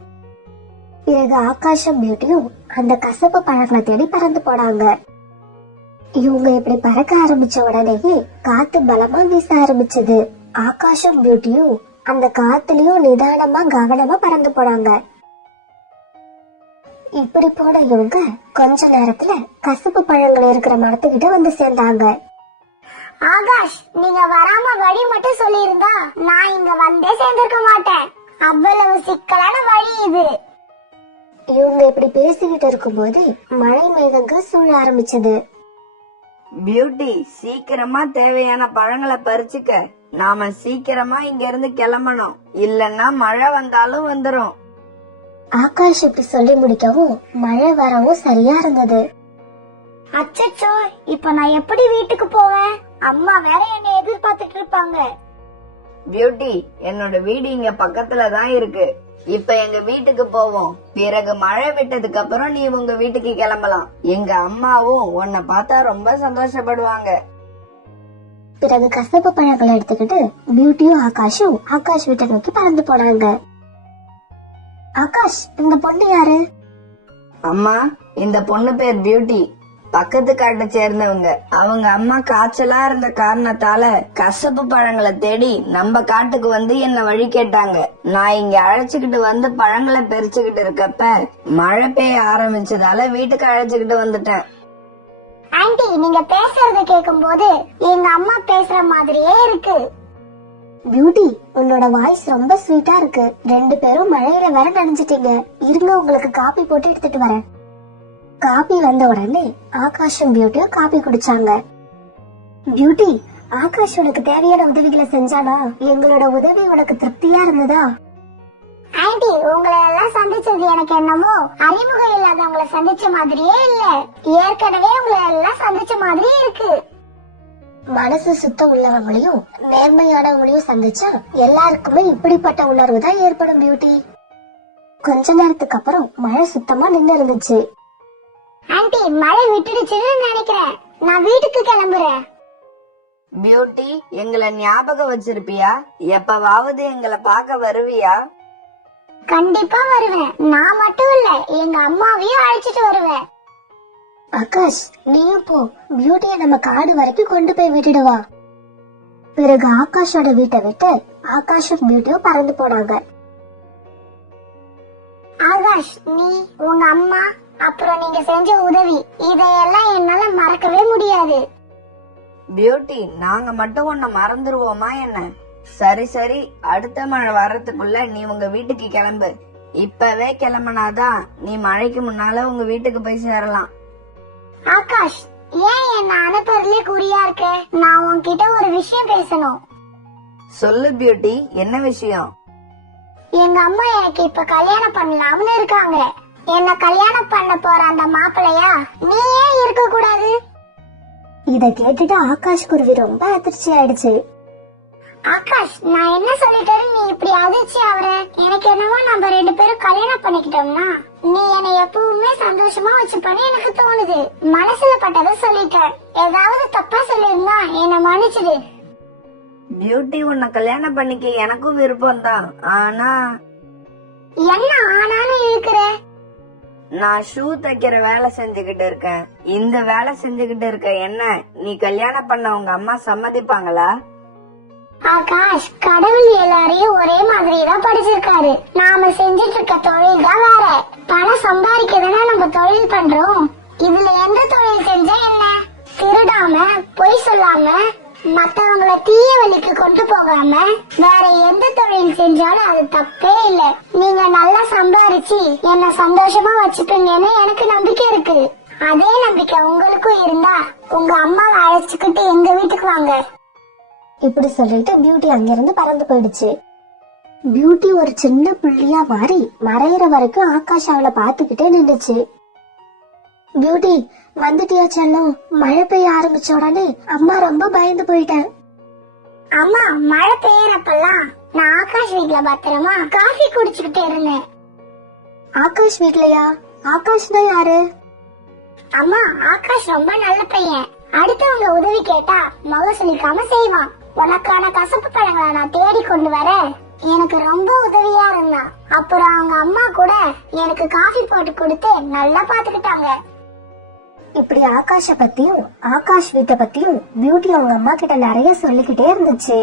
பிறகு ஆகாஷம் பியூட்டியும் அந்த கசப்பு பழங்களை தேடி பறந்து போனாங்க. இவங்க இப்படி பறக்க ஆரம்பிச்ச உடனேயே காத்து பலமா வீச ஆரம்பிச்சது. ஆகாஷம் பியூட்டியும் அந்த காத்துலயும் நிதானமா கவனமா பறந்து போனாங்க. இப்படி போன இவங்க கொஞ்ச நேரத்துல கசப்பு பழங்கள் இருக்கிற மரத்துக்கிட்ட வந்து சேர்ந்தாங்க. ஆகாஷ், நீங்க வராம வழி மட்டும் சொல்லியிருந்தா நான் இங்க வந்தே சேர்ந்திருக்க மாட்டேன். அவ்வளவு சிக்கலான வழி இது. இவங்க இப்படி பேசிக்கிட்டு இருக்கும்போது மழை மேகங்கள் சூழ ஆரம்பிச்சது. பியூட்டி, சீக்கிரமா தேவையான பழங்களை பறிச்சுக்க. நாம சீக்கிரமா இங்க இருந்து கிளம்பணும். இல்லன்னா மழை வந்தாலும் வந்துரும். ஆகாஷ் இப்படி சொல்லி முடிக்கவும் மழை வரவும் சரியா இருந்தது. அச்சச்சோ, இப்ப நான் எப்படி வீட்டுக்கு போவேன்? அம்மா வேற என்னை எதிர்பார்த்துட்டு இருப்பாங்க. பியூட்டி, என்னோட வீடு இங்க பக்கத்துல தான் இருக்கு. இப்ப எங்க வீட்டுக்கு போவோம். பிறகு மழை விட்டதுக்கு அப்புறம் நீ உங்க வீட்டுக்கு கிளம்பலாம். எங்க அம்மாவும் உன்னை பார்த்தா ரொம்ப சந்தோஷப்படுவாங்க. பிறகு கசப்பு பழங்களை எடுத்துக்கிட்டு பியூட்டியும் ஆகாஷும் ஆகாஷ் வீட்டை நோக்கி பறந்து போனாங்க. ஆகாஷ், இந்த பொண்ணு யாரு? அம்மா, இந்த பொண்ணு பேர் பியூட்டி. பக்கத்து காட்டை சேர்ந்தவங்க. அவங்க அம்மா காய்ச்சலா இருந்த காரணத்தால கசப்பு பழங்களை தேடி நம்ம காட்டுக்கு வந்து என்ன வழி கேட்டாங்க. நான் இங்க அழைச்சுக்கிட்டு வந்து பழங்களை பறிச்சுக்கிட்டு இருக்கப்ப மழை பெய்ய ஆரம்பிச்சதால வீட்டுக்கு அழைச்சுக்கிட்டு வந்துட்டேன். ஆன்ட்டி, நீங்க பேசுறத கேக்கும்போது எங்க அம்மா பேசுற மாதிரியே இருக்கு. பியூட்டி, உன்னோட வாய்ஸ் ரொம்ப ஸ்வீட்டா இருக்கு. 2 பேரும் மழையில வேற நனைஞ்சிட்டீங்க. இருங்க, உங்களுக்கு காபி போட்டு எடுத்துட்டு வரேன். காபி வந்த உடனே ஆகாஷும் பியூட்டியும் காபி குடிச்சாங்க. பியூட்டி, ஆகாஷ் உனக்கு தேவையான உதவிகளை செஞ்சானா? எங்களோட உதவி உனக்கு திருப்தியா இருந்ததா? ஆன்ட்டி, உங்களை எல்லாம் சந்திச்சது எனக்கு என்னமோ அறிமுகம் இல்லாதவங்களை சந்திச்ச மாதிரியே இல்ல, ஏற்கனவே உங்களை எல்லாம் சந்திச்ச மாதிரி இருக்கு. மனசு சுத்தம் உள்ளவங்களையும் நேர்மையானவங்களையும் சந்திச்சா எல்லாருக்குமே இப்படிப்பட்ட உணர்வு தான் ஏற்படும் பியூட்டி. கொஞ்ச நேரத்துக்கு அப்புறம் மழை சுத்தமா நின்று இருந்துச்சு. ஆன்ட்டி, மழை விட்டுடுச்சுன்னு நினைக்கிறேன். நான் வீட்டுக்கு கிளம்புறேன். பியூட்டி, எங்களை ஞாபகம் வச்சிருப்பியா? எப்பவாவது எங்களை பார்க்க வருவியா? கண்டிப்பா வருவேன். நான் மட்டும் இல்ல, எங்க அம்மாவையும் அழைச்சிட்டு வருவேன். ஆகாஷ், நீயும் போ. பியூட்டிய நம்ம காடு வரைக்கும் கொண்டு போய் விட்டுடுவா. பிறகு ஆகாஷோட வீட்டை விட்டு ஆகாஷும் பியூட்டியும் பறந்து போனாங்க. ஆகாஷ், நீ, உங்க அம்மா, அப்புறம் நீங்க செஞ்ச உதவி, இதையெல்லாம் என்னால மறக்கவே முடியாது. பியூட்டி, நாங்க மட்டும் உன்னை மறந்துருவோமா என்ன? சரி சரி, அடுத்த மழை வர்றதுக்குள்ள நீ உங்க வீட்டுக்கு கிளம்பு. இப்பவே கிளம்புனாதான் நீ மழைக்கு முன்னால உங்க வீட்டுக்கு போய் சேரலாம். ஆகாஷ், ஏன் என்ன அனுப்புறதுலே குறியா இருக்க? நான் உன்கிட்ட ஒரு விஷயம் பேசணும். சொல்லு பியூட்டி, என்ன விஷயம்? எங்க அம்மா எனக்கு இப்ப கல்யாணம் பண்ணலாம்னு இருக்காங்க. என்ன கல்யாணம் பண்ண போற அந்த மாப்பிள்ளையா நீ ஏன் இருக்க கூடாது? இத கேட்டுட்டு ஆகாஷ் குருவி ரொம்ப அதிர்ச்சி ஆயிடுச்சு. ஆகாஷ், நான் என்ன சொல்லிட்டேன்னு நீ இப்படி அதிர்ச்சி ஆகுற? எனக்கு என்னவோ நம்ம 2 பேரும் கல்யாணம் பண்ணிக்கிட்டோம்னா நீ என்னை எப்பவுமே சந்தோஷமா வச்சுப்பன்னு எனக்கு தோணுது. மனசுல பட்டதை சொல்லிட்டேன். ஏதாவது தப்பா சொல்லிருந்தா என்ன மன்னிச்சிடு. பியூட்டி, உன்னை கல்யாணம் பண்ணிக்க எனக்கும் விருப்பம் தான். ஆனா என்ன ஆனாலும் இருக்கிற? நான் ஷூ தைக்கிற வேலை செஞ்சுக்கிட்டு இருக்கேன். இந்த வேலை செஞ்சுக்கிட்டு இருக்க என்ன நீ கல்யாணம் பண்ண உங்க அம்மா சம்மதிப்பாங்களா? ஆகாஷ், கடவுள் எல்லாரையும் ஒரே மாதிரி தான் படிச்சிருக்காரு. நாம செஞ்சிட்டு இருக்க தொழில் தான் வேற. பணம் சம்பாதிக்கதானே நம்ம தொழில் பண்றோம். இதுல எந்த தொழில் செஞ்சா என்ன? திருடாம, பொய் சொல்லாம, மத்தவங்கள தீய வழிக்கு கொண்டு போகாம வேற எந்த தொழில் செஞ்சாலும் அது தப்பே இல்ல. நீங்க நல்லா சம்பாரிச்சு என்ன சந்தோஷமா வச்சுப்பீங்கன்னு எனக்கு நம்பிக்கை இருக்கு. அதே நம்பிக்கை உங்களுக்கும் இருந்தா உங்க அம்மாவை அழைச்சுக்கிட்டு எங்க வீட்டுக்கு வாங்க. இப்படி சொல்லிட்டு பியூட்டி அங்கிருந்து பறந்து போயிடுச்சு. பியூட்டி ஒரு சின்ன புள்ளியா மாறி மறையிற வரைக்கும் ஆகாஷ் அவளை பாத்துக்கிட்டே நின்னுச்சு. பியூட்டி, வந்துட்டியா செல்லம்? மழை பெய்ய ஆரம்பிச்ச உடனே அம்மா ரொம்ப பயந்து போயிட்டேன். அம்மா, மழை பெய்யறப்பெல்லாம் நான் ஆகாஷ் வீட்ல பத்திரமா காஃபி குடிச்சுக்கிட்டு இருந்தேன். ஆகாஷ் வீட்லயா? ஆகாஷ்னா யாரு? அம்மா, ஆகாஷ் ரொம்ப நல்ல பையன். அடுத்தவங்க உதவி கேட்டா முகம் சுளிக்காம செய்வான். உனக்கான கசப்பு பழங்களை நான் தேடி கொண்டு வர எனக்கு ரொம்ப உதவியா இருந்தான். அப்புறம் அவங்க அம்மா கூட எனக்கு காஃபி போட்டு கொடுத்து நல்லா பாத்துக்கிட்டாங்க. இப்படி ஆகாஷ பத்தியும் ஆகாஷ் வீட்டை பத்தியும் பியூட்டி அவங்க அம்மா கிட்ட நிறைய சொல்லிக்கிட்டே இருந்துச்சு.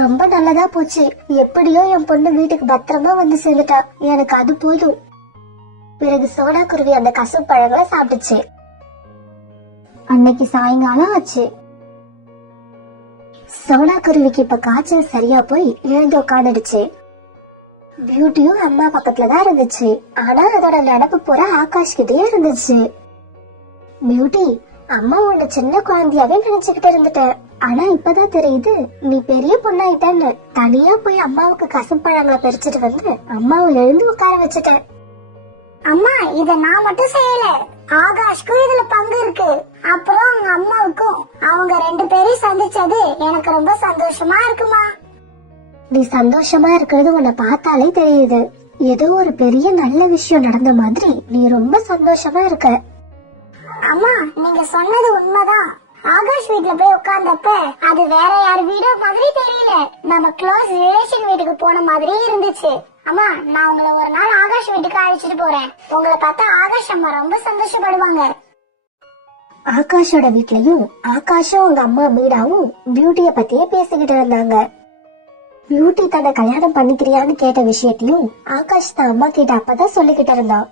ரொம்ப நல்லதா போச்சு. எப்படியோ என் பொண்ணு வீட்டுக்கு பத்திரமா வந்து சேர்ந்துட்டா. எனக்கு அது போதும். பிறகு சோடா குருவி அந்த கசப்பு பழங்களை சாப்பிட்டுச்சு. அன்னைக்கு சாயங்காலம் ஆச்சு. சோடா குருவிக்கு இப்ப காய்ச்சல் சரியா போய் எழுந்து உட்காந்துடுச்சு. பியூட்டியும் அம்மா பக்கத்துலதான் இருந்துச்சு. ஆனா அதோட நடப்பு போற ஆகாஷ் கிட்டயே இருந்துச்சு. பியூட்டி, அம்மா உன்னை சின்ன குழந்தையாவே நினைச்சுக்கிட்டு இருந்துட்டேன். ஆனா இப்பதான் தெரியுது நீ பெரிய பொண்ணாயிட்டன்னு. தனியா போய் அம்மாவுக்கு கசப்பழங்களை பறிச்சுட்டு வந்து அம்மாவை எழுந்து உட்கார வச்சுட்டேன். அம்மா, இத நான் மட்டும் செய்யல, ஆகாஷ்க்கும் இதுல பங்கு இருக்கு. அப்புறம் அவங்க அம்மாவுக்கும். அவங்க 2 பேரையும் சந்திச்சது எனக்கு ரொம்ப சந்தோஷமா இருக்குமா. நீ சந்தோஷமா இருக்கிறது உன்னை பார்த்தாலே தெரியுது. ஏதோ ஒரு பெரிய நல்ல விஷயம் நடந்த மாதிரி நீ ரொம்ப சந்தோஷமா இருக்க. அம்மா, நீங்க சொன்னது உண்மைதான். ஆகாஷ் வீட்ல போய் உட்கார்ந்தப்ப அது வேற யார் வீடோ மாதிரி தெரியல. நம்ம க்ளோஸ் ரிலேஷன் வீட்டுக்கு போன மாதிரி இருந்துச்சு. அம்மா, நான் உங்களை ஒரு நாள் ஆகாஷ் வீட்டுக்கு அழைச்சிட்டு போறேன். உங்களை பார்த்தா ஆகாஷ் அம்மா ரொம்ப சந்தோஷப்படுவாங்க. ஆகாஷோட வீட்லயும் ஆகாஷும் அவங்க அம்மா மீனாவும் பியூட்டிய பத்தியே பேசிக்கிட்டு இருந்தாங்க. பியூட்டி தன்னை கல்யாணம் பண்ணிக்கிறியான்னு கேட்ட விஷயத்தையும் ஆகாஷ் தான் அம்மா கிட்ட அப்பதான் சொல்லிக்கிட்டு இருந்தான்.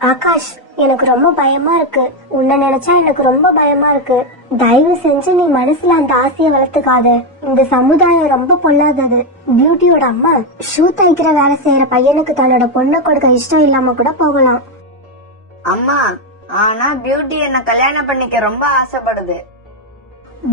ஆகாஷ், எனக்கு ரொம்ப பயமா இருக்கு. உன்னை நினைச்சா எனக்கு ரொம்ப பயமா இருக்கு. தயவு செஞ்சு நீ மனசுல அந்த ஆசைய வளர்த்துக்காத. இந்த சமுதாயம் ரொம்ப பொல்லாதது. பியூட்டியோட அம்மா ஷூ தைக்கிற வேலை செய்யற பையனுக்கு தன்னோட பொண்ணை கொடுக்க இஷ்டம் இல்லாம கூட போகலாம். அம்மா, ஆனா பியூட்டி என்ன கல்யாணம் பண்ணிக்க ரொம்ப ஆசைப்படுது.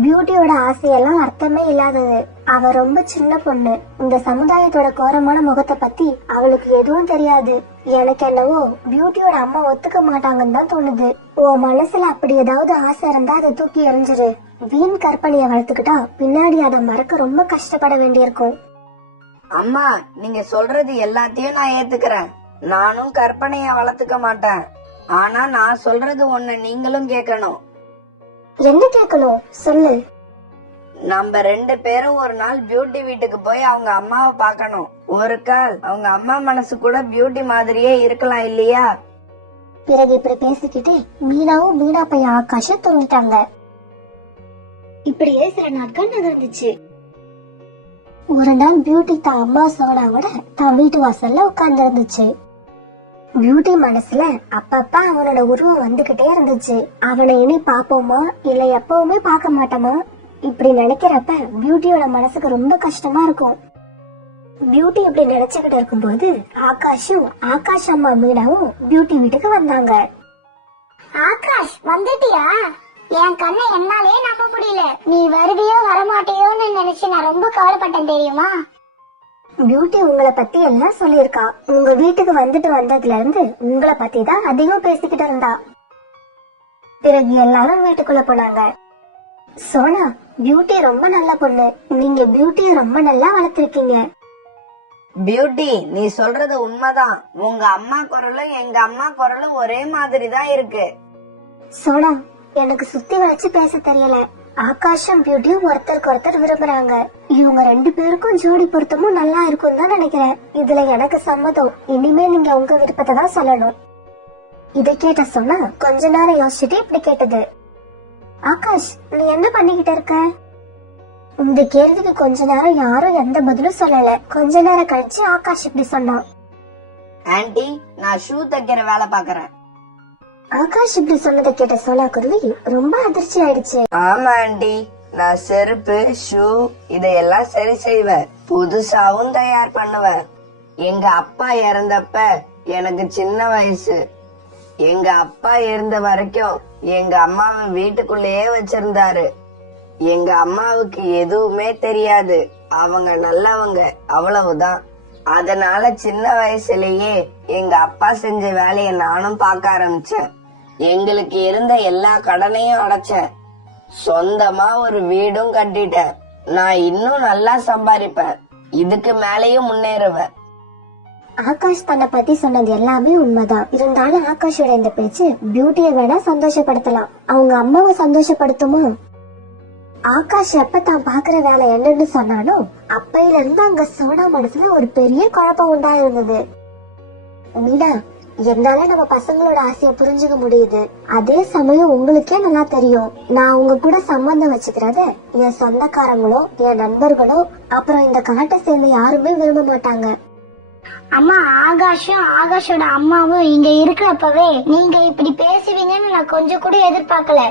பியூட்டியோட ஆசையெல்லாம் அர்த்தமே இல்லாதது. அவ ரொம்ப சின்ன பொண்ணு. இந்த சமுதாயத்தோட கோரமான முகத்தை பத்தி அவளுக்கு எதுவும் தெரியாது. எனக்கு என்னவோ பியூட்டியோட அம்மா ஒத்துக்க மாட்டாங்கன்னு தான் தோணுது. உன் மனசுல அப்படி ஏதாவது ஆசை இருந்தா அதை தூக்கி எறிஞ்சிரு. வீண் கற்பனைய வளர்த்துக்கிட்டா பின்னாடி அதை மறக்க ரொம்ப கஷ்டப்பட வேண்டியிருக்கும். அம்மா, நீங்க சொல்றது எல்லாத்தையும் நான் ஏத்துக்கிறேன். நானும் கற்பனைய வளர்த்துக்க மாட்டேன். ஆனா நான் சொல்றது ஒண்ணு நீங்களும் கேட்கணும். என்ன கேட்கணும் சொல்லு. நம்ம 2 பேரும் ஒரு நாள் பியூட்டி வீட்டுக்கு போய் அவங்க அம்மாவை பார்க்கணும். ஒரு கால் அவங்க அம்மா மனசு கூட பியூட்டி மாதிரியே இருக்கலாம் இல்லையா? பிறகு இப்படி பேசிக்கிட்டு மீனாவும் மீனா பையன் ஆகாஷும் தூங்கிட்டாங்க. இப்படியே சில நாட்கள் நகர்ந்துச்சு. ஒரு நாள் பியூட்டி தான் அம்மா சோனாவோட தான் வீட்டு வாசல்ல உட்கார்ந்து இருந்துச்சு. பியூட்டி மனசுல அப்பப்ப அவனோட உருவம் வந்துகிட்டே இருந்துச்சு. அவனை இனி பாப்போமா இல்ல எப்பவுமே பார்க்க மாட்டோமா இப்படி நினைக்கிறப்ப பியூட்டியோட மனசுக்கு ரொம்ப கஷ்டமா இருக்கும். பியூட்டி இப்படி நினைச்சுக்கிட்டு இருக்கும்போது ஆகாஷும் ஆகாஷ் அம்மா மீனாவும் பியூட்டி வீட்டுக்கு வந்தாங்க. ஆகாஷ், வந்துட்டியா? என் கண்ணை என்னாலே நம்ப முடியல. நீ வருவியோ வரமாட்டியோன்னு நினைச்சு நான் ரொம்ப கவலைப்பட்டேன் தெரியுமா? பியூட்டி உங்களை பத்தி எல்லாம் சொல்லிருக்கா. உங்க வீட்டுக்கு வந்துட்டு வந்ததுல இருந்து உங்களை பத்தி தான் அதிகம் பேசிக்கிட்டு இருந்தா. பிறகு எல்லாரும் வீட்டுக்குள்ள போனாங்க. சோனா, பியூட்டி ரொம்ப நல்ல பொண்ணு. நீங்க பியூட்டிய ரொம்ப நல்லா வளர்த்திருக்கீங்க. பியூட்டி, நீ சொல்றது உண்மைதான். உங்க அம்மா குரலும் எங்க அம்மா குரலும் ஒரே மாதிரி தான் இருக்கு. சோனா, எனக்கு சுத்தி வளைச்சு பேச தெரியல. ஆகாஷும் பியூட்டியும் ஒருத்தருக்கு ஒருத்தர் விரும்புறாங்க. இவங்க 2 பேருக்கும் ஜோடி பொருத்தமும் நல்லா இருக்கும் தான் நினைக்கிறேன். இதுல எனக்கு சம்மதம். இனிமே நீங்க உங்க விருப்பத்தை தான் சொல்லணும். இதை கேட்ட சொன்னா கொஞ்ச நேரம் யோசிச்சுட்டு இப்படி கேட்டது. ஆகாஷ், நீ என்ன பண்ணிக்கிட்டு இருக்க? இந்த கேள்விக்கு கொஞ்ச நேரம் யாரும் எந்த பதிலும் சொல்லல. கொஞ்ச நேரம் கழிச்சு ஆகாஷ் இப்படி சொன்னான். ஆன்ட்டி, நான் ஷூ தைக்கிற வேலை பாக்குறேன். ஆகாஷ் இப்படி சொன்னதை கேட்ட சோனா குருவி ரொம்ப அதிர்ச்சி ஆயிடுச்சு. ஆமா ஆன்ட்டி, நான் செருப்பு, ஷூ இதையெல்லாம் சரி செய்வேன். புதுசாவும் தயார் பண்ணுவேன். எங்க அப்பா இறந்தப்ப எனக்கு சின்ன வயசு. எங்க அப்பா இருந்த வரைக்கும் எங்க அம்மாவை வீட்டுக்குள்ளேயே வச்சிருந்தாரு. எங்க அம்மாவுக்கு எதுவுமே தெரியாது. அவங்க நல்லவங்க, அவ்வளவுதான். அதனால சின்ன வயசுலயே எங்க அப்பா செஞ்ச வேலைய நானும் பார்க்க ஆரம்பிச்சேன். எங்களுக்கு இருந்த எல்லா கடனையும் அடைச்சேன். சொந்தமா ஒரு வீடும் கட்டிட்டேன். நான் இன்னும் நல்லா சம்பாதிப்பேன். இதுக்கு மேலேயும் முன்னேறுவேன். ஆகாஷ் தன்னை பத்தி சொன்னது எல்லாமே உண்மைதான். இருந்தாலும் ஆகாஷோட இந்த பேச்சு பியூட்டிய வேணா சந்தோஷப்படுத்தலாம், அவங்க அம்மாவை சந்தோஷப்படுத்துமா? ஆகாஷ் எப்ப தான் பாக்குற வேலை என்னன்னு சொன்னானோ அப்பையில இருந்து அங்க சோனா மனசுல ஒரு பெரிய குழப்பம் உண்டா இருந்தது. மீனா, என்னால நம்ம பசங்களோட ஆசைய புரிஞ்சுக்க முடியுது. அதே சமயம் உங்களுக்கே நல்லா தெரியும், நான் உங்க கூட சம்பந்தம் வச்சுக்கிறத என் சொந்தக்காரங்களோ என் நண்பர்களோ அப்புறம் இந்த காட்டை சேர்ந்த யாருமே விரும்ப மாட்டாங்க. அம்மா, ஆகாஷும் ஆகாஷோட அம்மாவும் இங்க இருக்கிறப்பவே நீங்க இப்படி பேசுவீங்கன்னு நான் கொஞ்சம் கூட எதிர்பார்க்கல.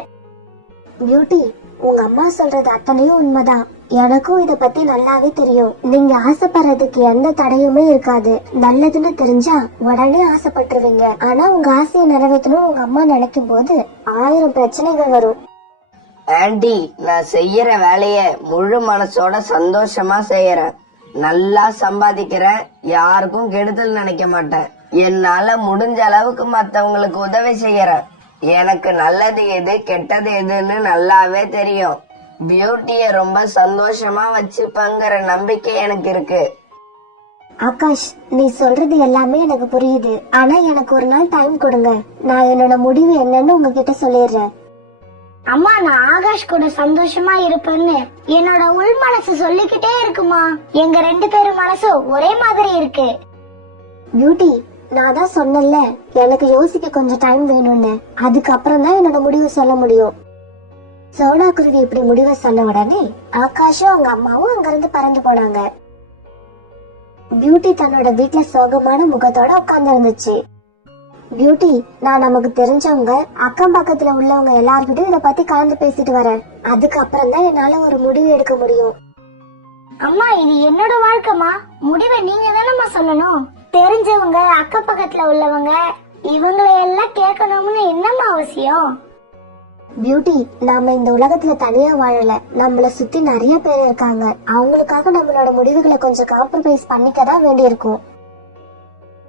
பியூட்டி, உங்க அம்மா சொல்றது அத்தனையும் உண்மைதான். எனக்கும் இத பத்தி நல்லாவே தெரியும். நீங்க ஆசைப்படுறதுக்கு எந்த தடையுமே இருக்காது. நல்லதுன்னு தெரிஞ்சா உடனே ஆசைப்பட்டுருவீங்க. ஆனா உங்க ஆசையை நிறைவேற்றணும் உங்க அம்மா நினைக்கும் போது 1000 பிரச்சனைகள் வரும். ஆன்ட்டி, நான் செய்யற வேலைய முழு மனசோட சந்தோஷமா செய்யறேன். நல்லா சம்பாதிக்கிறேன். யாருக்கும் கெடுதல் நினைக்க மாட்டேன். என்னால முடிஞ்ச அளவுக்கு மத்தவங்களுக்கு உதவி செய்யறேன். எனக்கு நல்லது எது கெட்டது எதுன்னு நல்லாவே தெரியும். பியூட்டிய ரொம்ப சந்தோஷமா வச்சுப்பங்கிற நம்பிக்கை எனக்கு இருக்கு. ஆகாஷ், நீ சொல்றது எல்லாமே எனக்கு புரியுது. ஆனா எனக்கு ஒரு நாள் டைம் கொடுங்க. நான் என்னோட முடிவு என்னன்னு உங்ககிட்ட சொல்லிடுறேன். அம்மா, நான் ஆகாஷ் கூட சந்தோஷமா இருப்பேன்னு என்னோட உள் மனசு சொல்லிக்கிட்டே இருக்குமா. எங்க 2 பேரும் மனசும் ஒரே மாதிரி இருக்கு. பியூட்டி, நான் தான் சொன்னேன்ல எனக்கு யோசிக்க கொஞ்சம் டைம் வேணும்னு. அதுக்கப்புறம் தான் என்னோட முடிவு சொல்ல முடியும். சோனா குருவி இப்படி முடிவை சொன்ன உடனே ஆகாஷும் அவங்க அம்மாவும் அங்க இருந்து பறந்து போனாங்க. பியூட்டி தன்னோட வீட்டுல சோகமான முகத்தோட உட்கார்ந்து இருந்துச்சு. பியூட்டி, நான் நமக்கு தெரிஞ்சவங்க அக்கம் பக்கத்துல உள்ளவங்க எல்லார்கிட்டும் இத பத்தி கலந்து பேசிட்டு வரேன். அதுக்கப்புறம் தான் என்னால ஒரு முடிவு எடுக்க முடியும். அம்மா, இது என்னோட வாழ்க்கைமா. முடிவை நீங்க தானம்மா சொல்லணும். தெரிஞ்சவங்க அக்கம் பக்கத்துல உள்ளவங்க இவங்களை எல்லாம் கேட்கணும்னு என்னம்மா அவசியம்? பியூட்டி, நாம இந்த உலகத்துல தனியா வாழல. நம்மள சுத்தி நிறைய பேர் இருக்காங்க. அவங்களுக்காக நம்மளோட முடிவுகளை கொஞ்சம் காம்ப்ரமைஸ் பண்ணிக்கதான் வேண்டி இருக்கும்.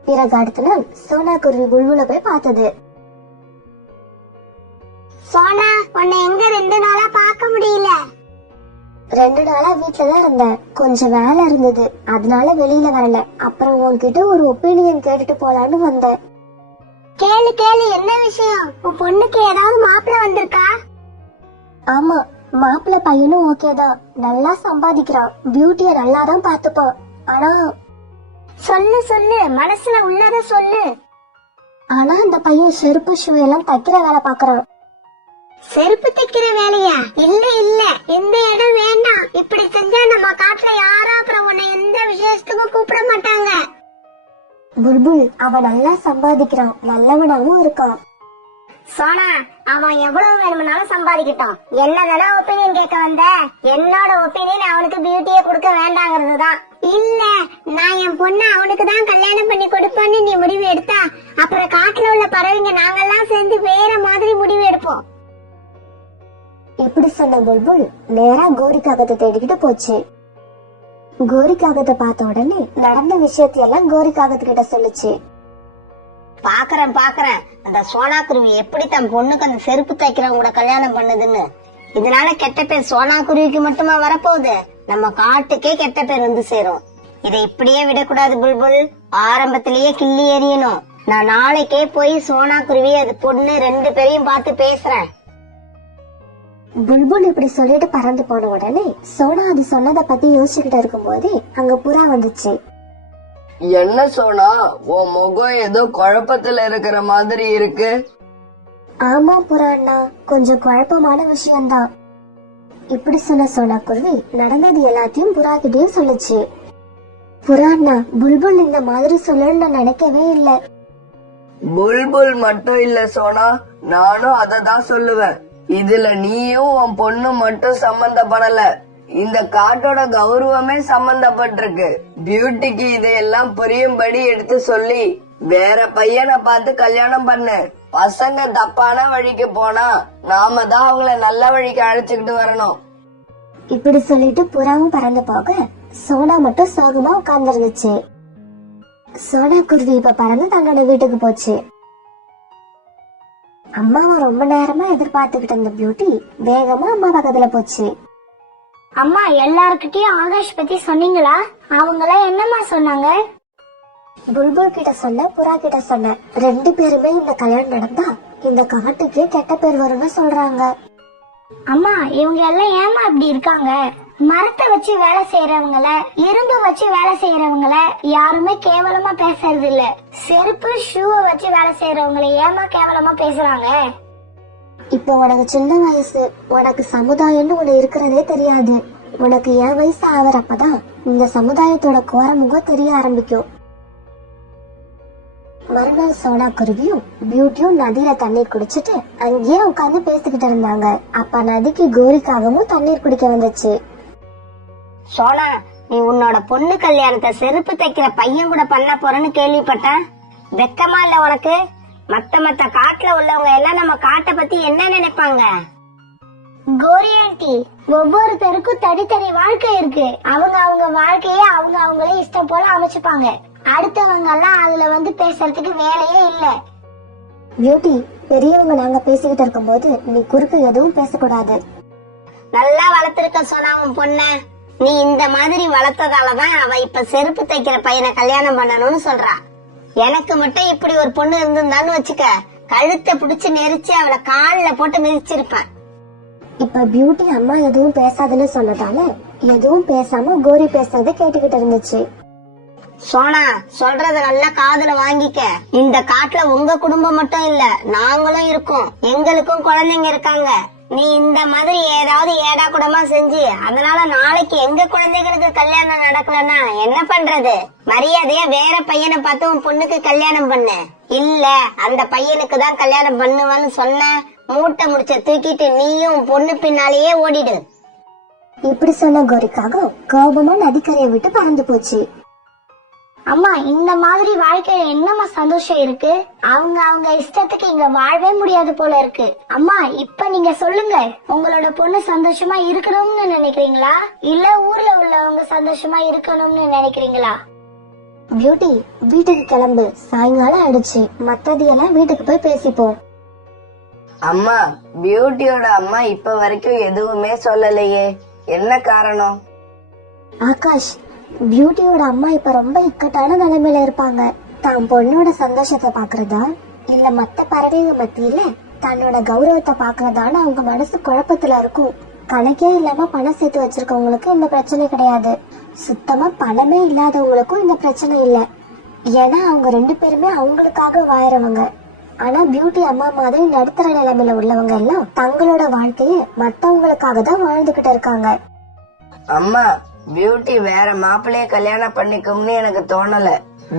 பிறகு அடுத்த நாள் சோனா குருவி புல்புல போய் பார்த்தது. சோனா, உன்னை எங்க 2 நாளா பார்க்க முடியல? 2 நாளா வீட்டுலதான் இருந்தேன். கொஞ்சம் வேலை இருந்தது, அதனால வெளியில வரல. அப்புறம் உன்கிட்ட ஒரு ஒப்பீனியன் கேட்டுட்டு போலான்னு வந்தேன். கேளு கேளு, என்ன விஷயம்? உன் பொண்ணுக்கு ஏதாவது மாப்பிள்ளை வந்திருக்கா? ஆமா, மாப்பிள்ள பையனும் ஓகேதான். நல்லா சம்பாதிக்கிறான். பியூட்டிய நல்லாதான் பாத்துப்பான். ஆனா சொல்லு சொல்லு, மனசுல உள்ளத சொல்லு. ஆனா அந்த பையன் செருப்பு ஷூ எல்லாம் தைக்கிற வேலை பாக்குறான். செருப்பு தைக்கிற வேலையா? இல்ல இல்ல, இந்த இடம் வேண்டாம். இப்படி செஞ்சா நம்ம காட்டுல யாரும் அப்புறம் உன்னை எந்த விசேஷத்துக்கும் கூப்பிட மாட்டாங்க. புல்புல், அவன் நல்லா சம்பாதிக்கிறான், நல்லவனாவும் இருக்கான். சோனா, அவன் எவ்வளவு வேணும்னாலும் சம்பாதிக்கட்டும். என்னதானே ஒப்பீனியன் கேட்க வந்த? என்னோட ஒப்பீனியன் அவனுக்கு பியூட்டியை கொடுக்க வேண்டாங்கிறதுதான். இல்ல, நான் என் பொண்ணு அவனுக்கு தான் கல்யாணம் பண்ணி கொடுப்பேன்னு நீ முடிவு எடுத்தா அப்புறம் காட்டுல உள்ள பறவைங்க நாங்கெல்லாம் சேர்ந்து வேற மாதிரி முடிவு எடுப்போம். இப்படி சொன்ன புல்புல் நேரா கோரிக்காகத்தை தேடிக்கிட்டு போச்சு. கோரிக்காகத்தை பார்த்த உடனே நடந்த விஷயத்தையெல்லாம் கோரிக்காகத்துக்கிட்ட சொல்லுச்சு. பாக்குறேன் அந்த சோனா குருவி எப்படி தன் பொண்ணுக்கு அந்த செருப்பு தைக்கிறவங்க கூட கல்யாணம் பண்ணுதுன்னு. இதனால கெட்ட பேர் சோனா குருவிக்கு மட்டுமா வரப்போகுது, நம்ம காட்டுக்கே கெட்ட பேர் வந்து சேரும். இதை இப்படியே விடக்கூடாது புல்புல், ஆரம்பத்திலேயே கிள்ளி எறியணும். நான் நாளைக்கே போய் சோனா குருவி அது பொண்ணு 2 பேரையும் பார்த்து பேசுறேன். புல்புல் இப்படி சொல்லிட்டு பறந்து போன உடனே சோனா அது சொன்னதை பத்தி யோசிச்சுக்கிட்டு இருக்கும் போதே அங்க புறா வந்துச்சு. என்ன சோனா, உன் முகம் ஏதோ குழப்பத்துல இருக்கிற மாதிரி இருக்கு. ஆமா புறா அண்ணா, கொஞ்சம் குழப்பமான விஷயம்தான். இப்படி சொன்ன சோனா குருவி நடந்தது எல்லாத்தையும் புறா கிட்டயும் சொல்லுச்சு. புறா அண்ணா, புல்புல் இந்த மாதிரி சொல்லணும்னு நான் நினைக்கவே இல்லை. புல்புல் மட்டும் இல்ல சோனா, நானும் அததான் சொல்லுவேன். இதுல நீயும் உன் பொண்ணு மட்டும் சம்பந்தப்படல, இந்த காட்டோட கௌரவமே சம்பந்தப்பட்டிருக்கு. பியூட்டிக்கு இதையெல்லாம் புரியும்படி எடுத்து சொல்லி வேற பையனை பார்த்து கல்யாணம் பண்ணு. பசங்க தப்பான வழிக்கு போனா நாம தான் அவங்கள நல்ல வழிக்கு அழைச்சுக்கிட்டு வரணும். இப்படி சொல்லிட்டு புறாவும் பறந்து போக சோனா மட்டும் சோகமா உட்கார்ந்து இருந்துச்சு. சோனா குருவி இப்ப பறந்து தன்னோட வீட்டுக்கு போச்சு. அம்மாவை ரொம்ப நேரமா எதிர்பார்த்துக்கிட்டு இருந்த பியூட்டி வேகமா அம்மா பக்கத்துல போச்சு. அம்மா, எல்லார்கிட்டயும் ஆகாஷ் பத்தி சொன்னீங்களா? அவங்கள என்னம்மா சொன்னாங்க? புல்புல் கிட்ட சொன்ன, புறா கிட்ட சொன்ன. 2 பேருமே இந்த கல்யாணம் நடந்தா இந்த காட்டுக்கே கெட்ட பேர் வரும்னு சொல்றாங்க. அம்மா, இவங்க எல்லாம் ஏமா இப்படி இருக்காங்க? மரத்தை வச்சு வேலை செய்யறவங்கள, இரும்பு வச்சு வேலை செய்யறவங்கள யாருமே கேவலமா பேசுறது இல்ல. செருப்பு ஷூவை வச்சு வேலை செய்யறவங்கள ஏமா கேவலமா பேசுறாங்க? இப்போ உனக்கு சின்ன வயசு, உனக்கு சமுதாயம்னு ஒண்ணு இருக்கிறதே தெரியாது. உனக்கு என் வயசு ஆவறப்பதான் இந்த சமுதாயத்தோட கோரமுகம் தெரிய ஆரம்பிக்கும். மறுநாள் சோனா குருவியும் பியூட்டியும் நதியில தண்ணீர் குடிச்சிட்டு அங்கேயே உட்கார்ந்து பேசிக்கிட்டு இருந்தாங்க. அப்ப நதிக்கு கோரிக்காகவும் தண்ணீர் குடிக்க வந்துச்சு. சோனா, நீ உன்னோட பொண்ணு கல்யாணத்தை செருப்பு தைக்கிற பையன் கூட பண்ண போறேன்னு கேள்விப்பட்டேன். வெக்கமா இல்ல உனக்கு? மத்த காட்டுல உள்ளவங்க எல்லாம் நம்ம காட்டை பத்தி என்ன நினைப்பாங்க? கோரி ஆண்டி, ஒவ்வொருத்தருக்கும் தனித்தனி வாழ்க்கை இருக்கு. அவங்க வாழ்க்கைய அவங்களே இஷ்டம் போல அமைச்சுப்பாங்க. அடுத்தவங்க எல்லாம் அதுல வந்து பேசுறதுக்கு வேலையே இல்ல. பியூட்டி, பெரியவங்க நாங்க பேசிக்கிட்டு இருக்கும்போது நீ குறுக்கு எதுவும் பேசக்கூடாது. நல்லா வளர்த்திருக்க சோனா உன் பொண்ண. நீ இந்த மாதிரி வளர்த்ததாலதான் அவ இப்ப செருப்பு தைக்கிற பையனை கல்யாணம் பண்ணணும்னு சொல்றா. எனக்கு மட்டும் இப்படி ஒரு பொண்ணு இருந்திருந்தான்னு வச்சுக்க, கழுத்தை பிடிச்சு நெரிச்சு அவளை கால்ல போட்டு மிதிச்சிருப்பேன். இப்ப பியூட்டி அம்மா எதுவும் பேசாதுன்னு சொன்னதால எதுவும் பேசாம கோரி பேசுறத கேட்டுக்கிட்டு இருந்துச்சு. சோனா, சொல்றத நல்லா காதுல வாங்கிக்க. இந்த காட்டுல உங்க குடும்பம் மட்டும் இல்ல, நாங்களும் இருக்கோம். எங்களுக்கும் குழந்தைங்க இருக்காங்க. நீ இந்த மாதிரி ஏதாவது ஏடா கூடமா செஞ்சு அதனால நாளைக்கு எங்க குழந்தைகளுக்கு கல்யாணம் நடக்கலன்னா என்ன பண்றது? மரியாதையா வேற பையனை பார்த்து உன் பொண்ணுக்கு கல்யாணம் பண்ணு. இல்ல அந்த பையனுக்கு தான் கல்யாணம் பண்ணுவான்னு சொன்ன மூட்டை முடிச்ச தூக்கிட்டு நீயும் உன் பொண்ணு பின்னாலேயே ஓடிடு. இப்படி சொன்ன கோரிக்காக கோபமா நதிக்கரையை விட்டு பறந்து போச்சு. அம்மா, இந்த மாதிரி வாழ்க்கையில என்னமா சந்தோஷம் இருக்கு? அவங்க இஷ்டத்துக்கு இங்க வாழவே முடியாது போல இருக்கு. அம்மா, இப்ப நீங்க சொல்லுங்க, உங்களோட பொண்ணு சந்தோஷமா இருக்கணும்னு நினைக்கிறீங்களா, இல்ல ஊர்ல உள்ளவங்க சந்தோஷமா இருக்கணும்னு நினைக்கிறீங்களா? பியூட்டி, வீட்டுக்கு கிளம்பு. சாயங்காலம் ஆயிடுச்சு. மத்ததையெல்லாம் வீட்டுக்கு போய் பேசிப்போம். அம்மா, பியூட்டியோட அம்மா இப்ப வரைக்கும் எதுவுமே சொல்லலையே, என்ன காரணம்? ஆகாஷ், பியூட்டியோட அம்மா இப்ப ரொம்ப இக்கட்டான நிலைமையில இருப்பாங்க. தான் பொண்ணோட சந்தோஷத்தை பாக்குறதா இல்ல மத்த பறவைங்க மத்தியில தன்னோட கௌரவத்தை பாக்குறதான்னு அவங்க மனசு குழப்பத்துல இருக்கும். கணக்கே இல்லாம பணம் சேர்த்து வச்சிருக்கவங்களுக்கு இந்த பிரச்சனை கிடையாது. சுத்தமா பணமே இல்லாதவங்களுக்கும் இந்த பிரச்சனை இல்ல. ஏன்னா அவங்க 2 பேருமே அவங்களுக்காக வாழறவங்க. ஆனா பியூட்டி அம்மா மாதிரி நடுத்தர நிலைமையில உள்ளவங்க எல்லாம் தங்களோட வாழ்க்கைய மத்தவங்களுக்காக தான் வாழ்ந்துகிட்டு இருக்காங்க. அம்மா, பியூட்டி வேற மாப்பிள்ளைய கல்யாணம் பண்ணிக்கும்னு எனக்கு தோணல.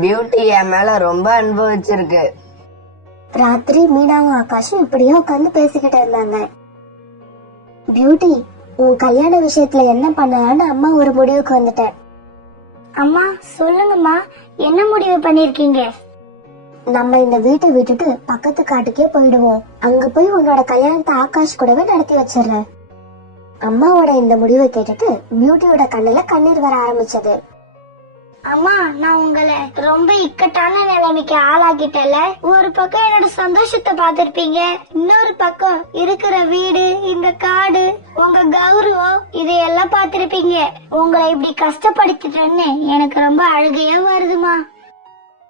பியூட்டி என் மேல ரொம்ப அனுபவிச்சிருக்கு. ராத்திரி மீனாவும் ஆகாஷும் இப்படியே உட்காந்து பேசிக்கிட்டு இருந்தாங்க. பியூட்டி, உன் கல்யாண விஷயத்துல என்ன பண்ணலான்னு அம்மா ஒரு முடிவுக்கு வந்துட்டேன். அம்மா, சொல்லுங்கம்மா, என்ன முடிவு பண்ணிருக்கீங்க? நம்ம இந்த வீட்டை விட்டுட்டு பக்கத்து காட்டுக்கே போயிடுவோம். அங்க போய் உன்னோட கல்யாணத்தை ஆகாஷ் கூடவே நடத்தி வச்சிடறேன். அம்மாவோட இந்த முடிவை கேட்டுட்டு பியூட்டியோட கண்ணுல கண்ணீர் வர ஆரம்பிச்சது. அம்மா, நான் உங்களை ரொம்ப இக்கட்டான நிலைமைக்கு ஆளாக்கிட்டல. ஒரு பக்கம் என்னோட சந்தோஷத்தை பாத்திருப்பீங்க, இன்னொரு பக்கம் இருக்கிற வீடு, இந்த காடு, உங்க கௌரவம், இதையெல்லாம் பாத்திருப்பீங்க. உங்களை இப்படி கஷ்டப்படுத்திட்டேன்னு எனக்கு ரொம்ப அழுகையா வருதுமா.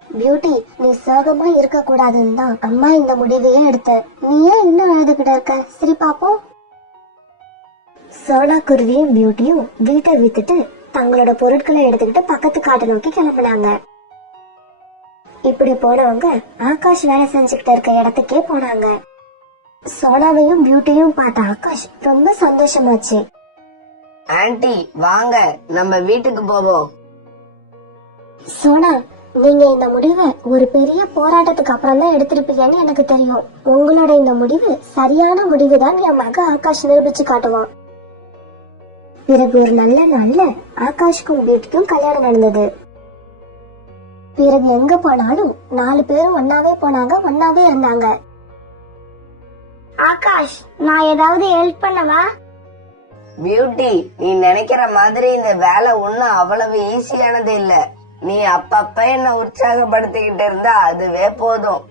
பியூட்டி, நீ சோகமா இருக்க கூடாதுன்னு தான் அம்மா இந்த முடிவையே எடுத்த. நீ ஏன் இன்னும் அழுதுகிட்ட இருக்க? சரி பாப்போம். சோனா குருவியும் பியூட்டியும் வீட்டை வித்துட்டு தங்களோட பொருட்களை எடுத்துக்கிட்டு பக்கத்து காட்டை நோக்கி கிளம்பினாங்க. இப்படி போனவங்க ஆகாஷ் வேலை செஞ்சுக்கிட்டு இருக்க இடத்துக்கே போனாங்க. சோனாவையும் பியூட்டியும் பார்த்த ஆகாஷ் ரொம்ப சந்தோஷமாச்சு. ஆன்ட்டி, வாங்க நம்ம வீட்டுக்கு போவோம். சோனா, நீங்க இந்த முடிவை ஒரு பெரிய போராட்டத்துக்கு அப்புறம் தான் எடுத்திருப்பீங்கன்னு எனக்கு தெரியும். உங்களோட இந்த முடிவு சரியான முடிவுதான் என் மக ஆகாஷ் நிரூபிச்சு காட்டுவான். பிறகு ஒரு நல்ல நாள்ல ஆகாஷ்க்கும் பியூட்டிக்கும் கல்யாணம் நடந்தது. பிறகு எங்க போனாலும் 4 பேரும் ஒன்னாவே போனாங்க, ஒன்னாவே இருந்தாங்க. ஆகாஷ், நான் ஏதாவது ஹெல்ப் பண்ணவா? பியூட்டி, நீ நினைக்கிற மாதிரி இந்த வேலை ஒண்ணும் அவ்வளவு ஈஸியானது இல்ல. நீ அப்பப்ப என்ன உற்சாகப்படுத்திக்கிட்டு இருந்தா அதுவே போதும்.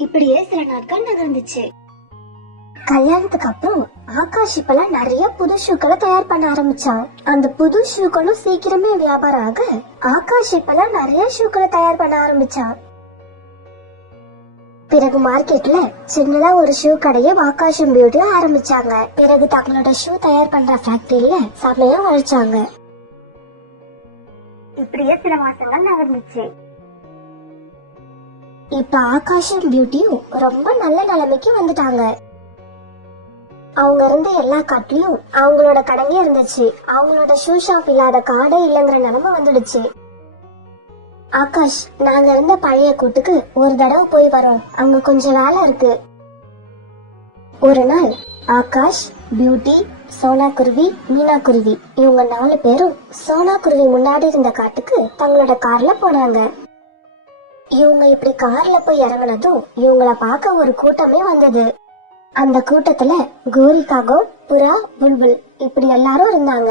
இப்படியே சில நாட்கள் நகர்ந்துச்சு. கல்யாணத்துக்கு அப்புறம் ஆகாஷ் இப்பெல்லாம் நிறைய புது ஷூக்களை தயார் பண்ண ஆரம்பிச்சான். அந்த புது ஷூக்களும் சீக்கிரமே வியாபாரம் ஆக ஆகாஷ் இப்பெல்லாம் நிறைய ஷூக்களை தயார் பண்ண ஆரம்பிச்சான். பிறகு மார்க்கெட்ல சின்னதா ஒரு ஷூ கடையை ஆகாஷும் பியூட்டியும் ஆரம்பிச்சாங்க. பிறகு தங்களோட ஷூ தயார் பண்ற ஃபேக்டரியில செமையா உழைச்சாங்க. இப்படியே சில மாசங்கள் நகர்ந்துச்சு. இப்ப ஆகாஷும் பியூட்டியும் ரொம்ப நல்ல நிலைமைக்கு வந்துட்டாங்க. அவங்க இருந்த எல்லா காட்டுலயும் அவங்களோட கடையே இருந்துச்சு. அவங்களோட ஷூ ஷாப் இல்லாத காடே இல்லங்கிற நிலைமை வந்துடுச்சு. ஆகாஷ், நாங்க இருந்த பழைய கூட்டுக்கு ஒரு தடவை போய் வரோம், அங்க கொஞ்சம் வேலை இருக்கு. ஒரு நாள் ஆகாஷ், பியூட்டி, சோனா குருவி, மீனா குருவி இவங்க 4 பேரும் சோனா குருவி முன்னாடி இருந்த காட்டுக்கு தங்களோட கார்ல போனாங்க. இவங்க இப்படி கார்ல போய் இறங்கினதும் இவங்கள பார்க்க ஒரு கூட்டமே வந்தது. அந்த கூட்டத்துல கோரிக்காகம், புறா, புல்புல் இப்படி எல்லாரும் இருந்தாங்க.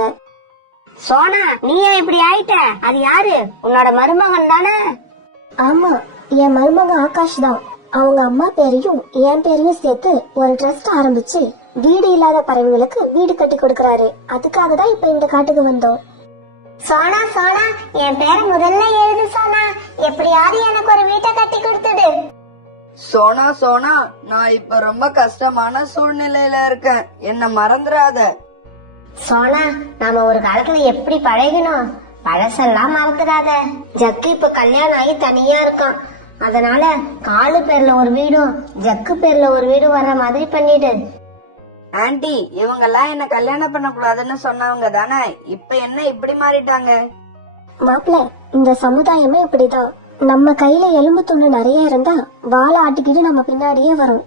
சோனா, நீ ஏன் இப்படி ஆயிட்ட? அது யாரு? உன்னோட மருமகன் தானே? ஆமா, என் மருமகன் ஆகாஷ் தான். அவங்க அம்மா பேரையும் என் பேரையும் சேர்த்து ஒரு ட்ரஸ்ட் ஆரம்பிச்சு வீடு இல்லாத பறவைகளுக்கு வீடு கட்டி கொடுக்கறாரு. அதுக்காக தான் இப்ப இந்த காட்டுக்கு வந்தோம். சோனா சோனா, என் பேரை முதல்ல எழுது சோனா. எப்படியாவது எனக்கு ஒரு வீட்டை கட்டி கொடுத்துடு. சோனா சோனா, நான் இப்ப ரொம்ப கஷ்டமான சூழ்நிலையில இருக்கேன், என்ன மறந்துடாத. சோனா, நாம ஒரு காலத்துல எப்படி பழகினோம்? பழசெல்லாம் மறந்துடாத. ஜக்கு இப்ப கல்யாணம் ஆகி தனியா இருக்கான். அதனால காலு பேர்ல ஒரு வீடும் ஜக்கு பேர்ல ஒரு வீடும் வர்ற மாதிரி பண்ணிடு. ஆன்ட்டி, இவங்கெல்லாம் என்ன கல்யாணம் பண்ண கூடாதுன்னு சொன்னவங்க தானே, இப்ப என்ன இப்படி மாறிட்டாங்க? மாப்பிள்ள, இந்த சமுதாயமே இப்படிதான். நம்ம கையில எலும்பு துண்டு நிறைய இருந்தா வாழை ஆட்டிக்கிட்டு நம்ம பின்னாடியே வரும்.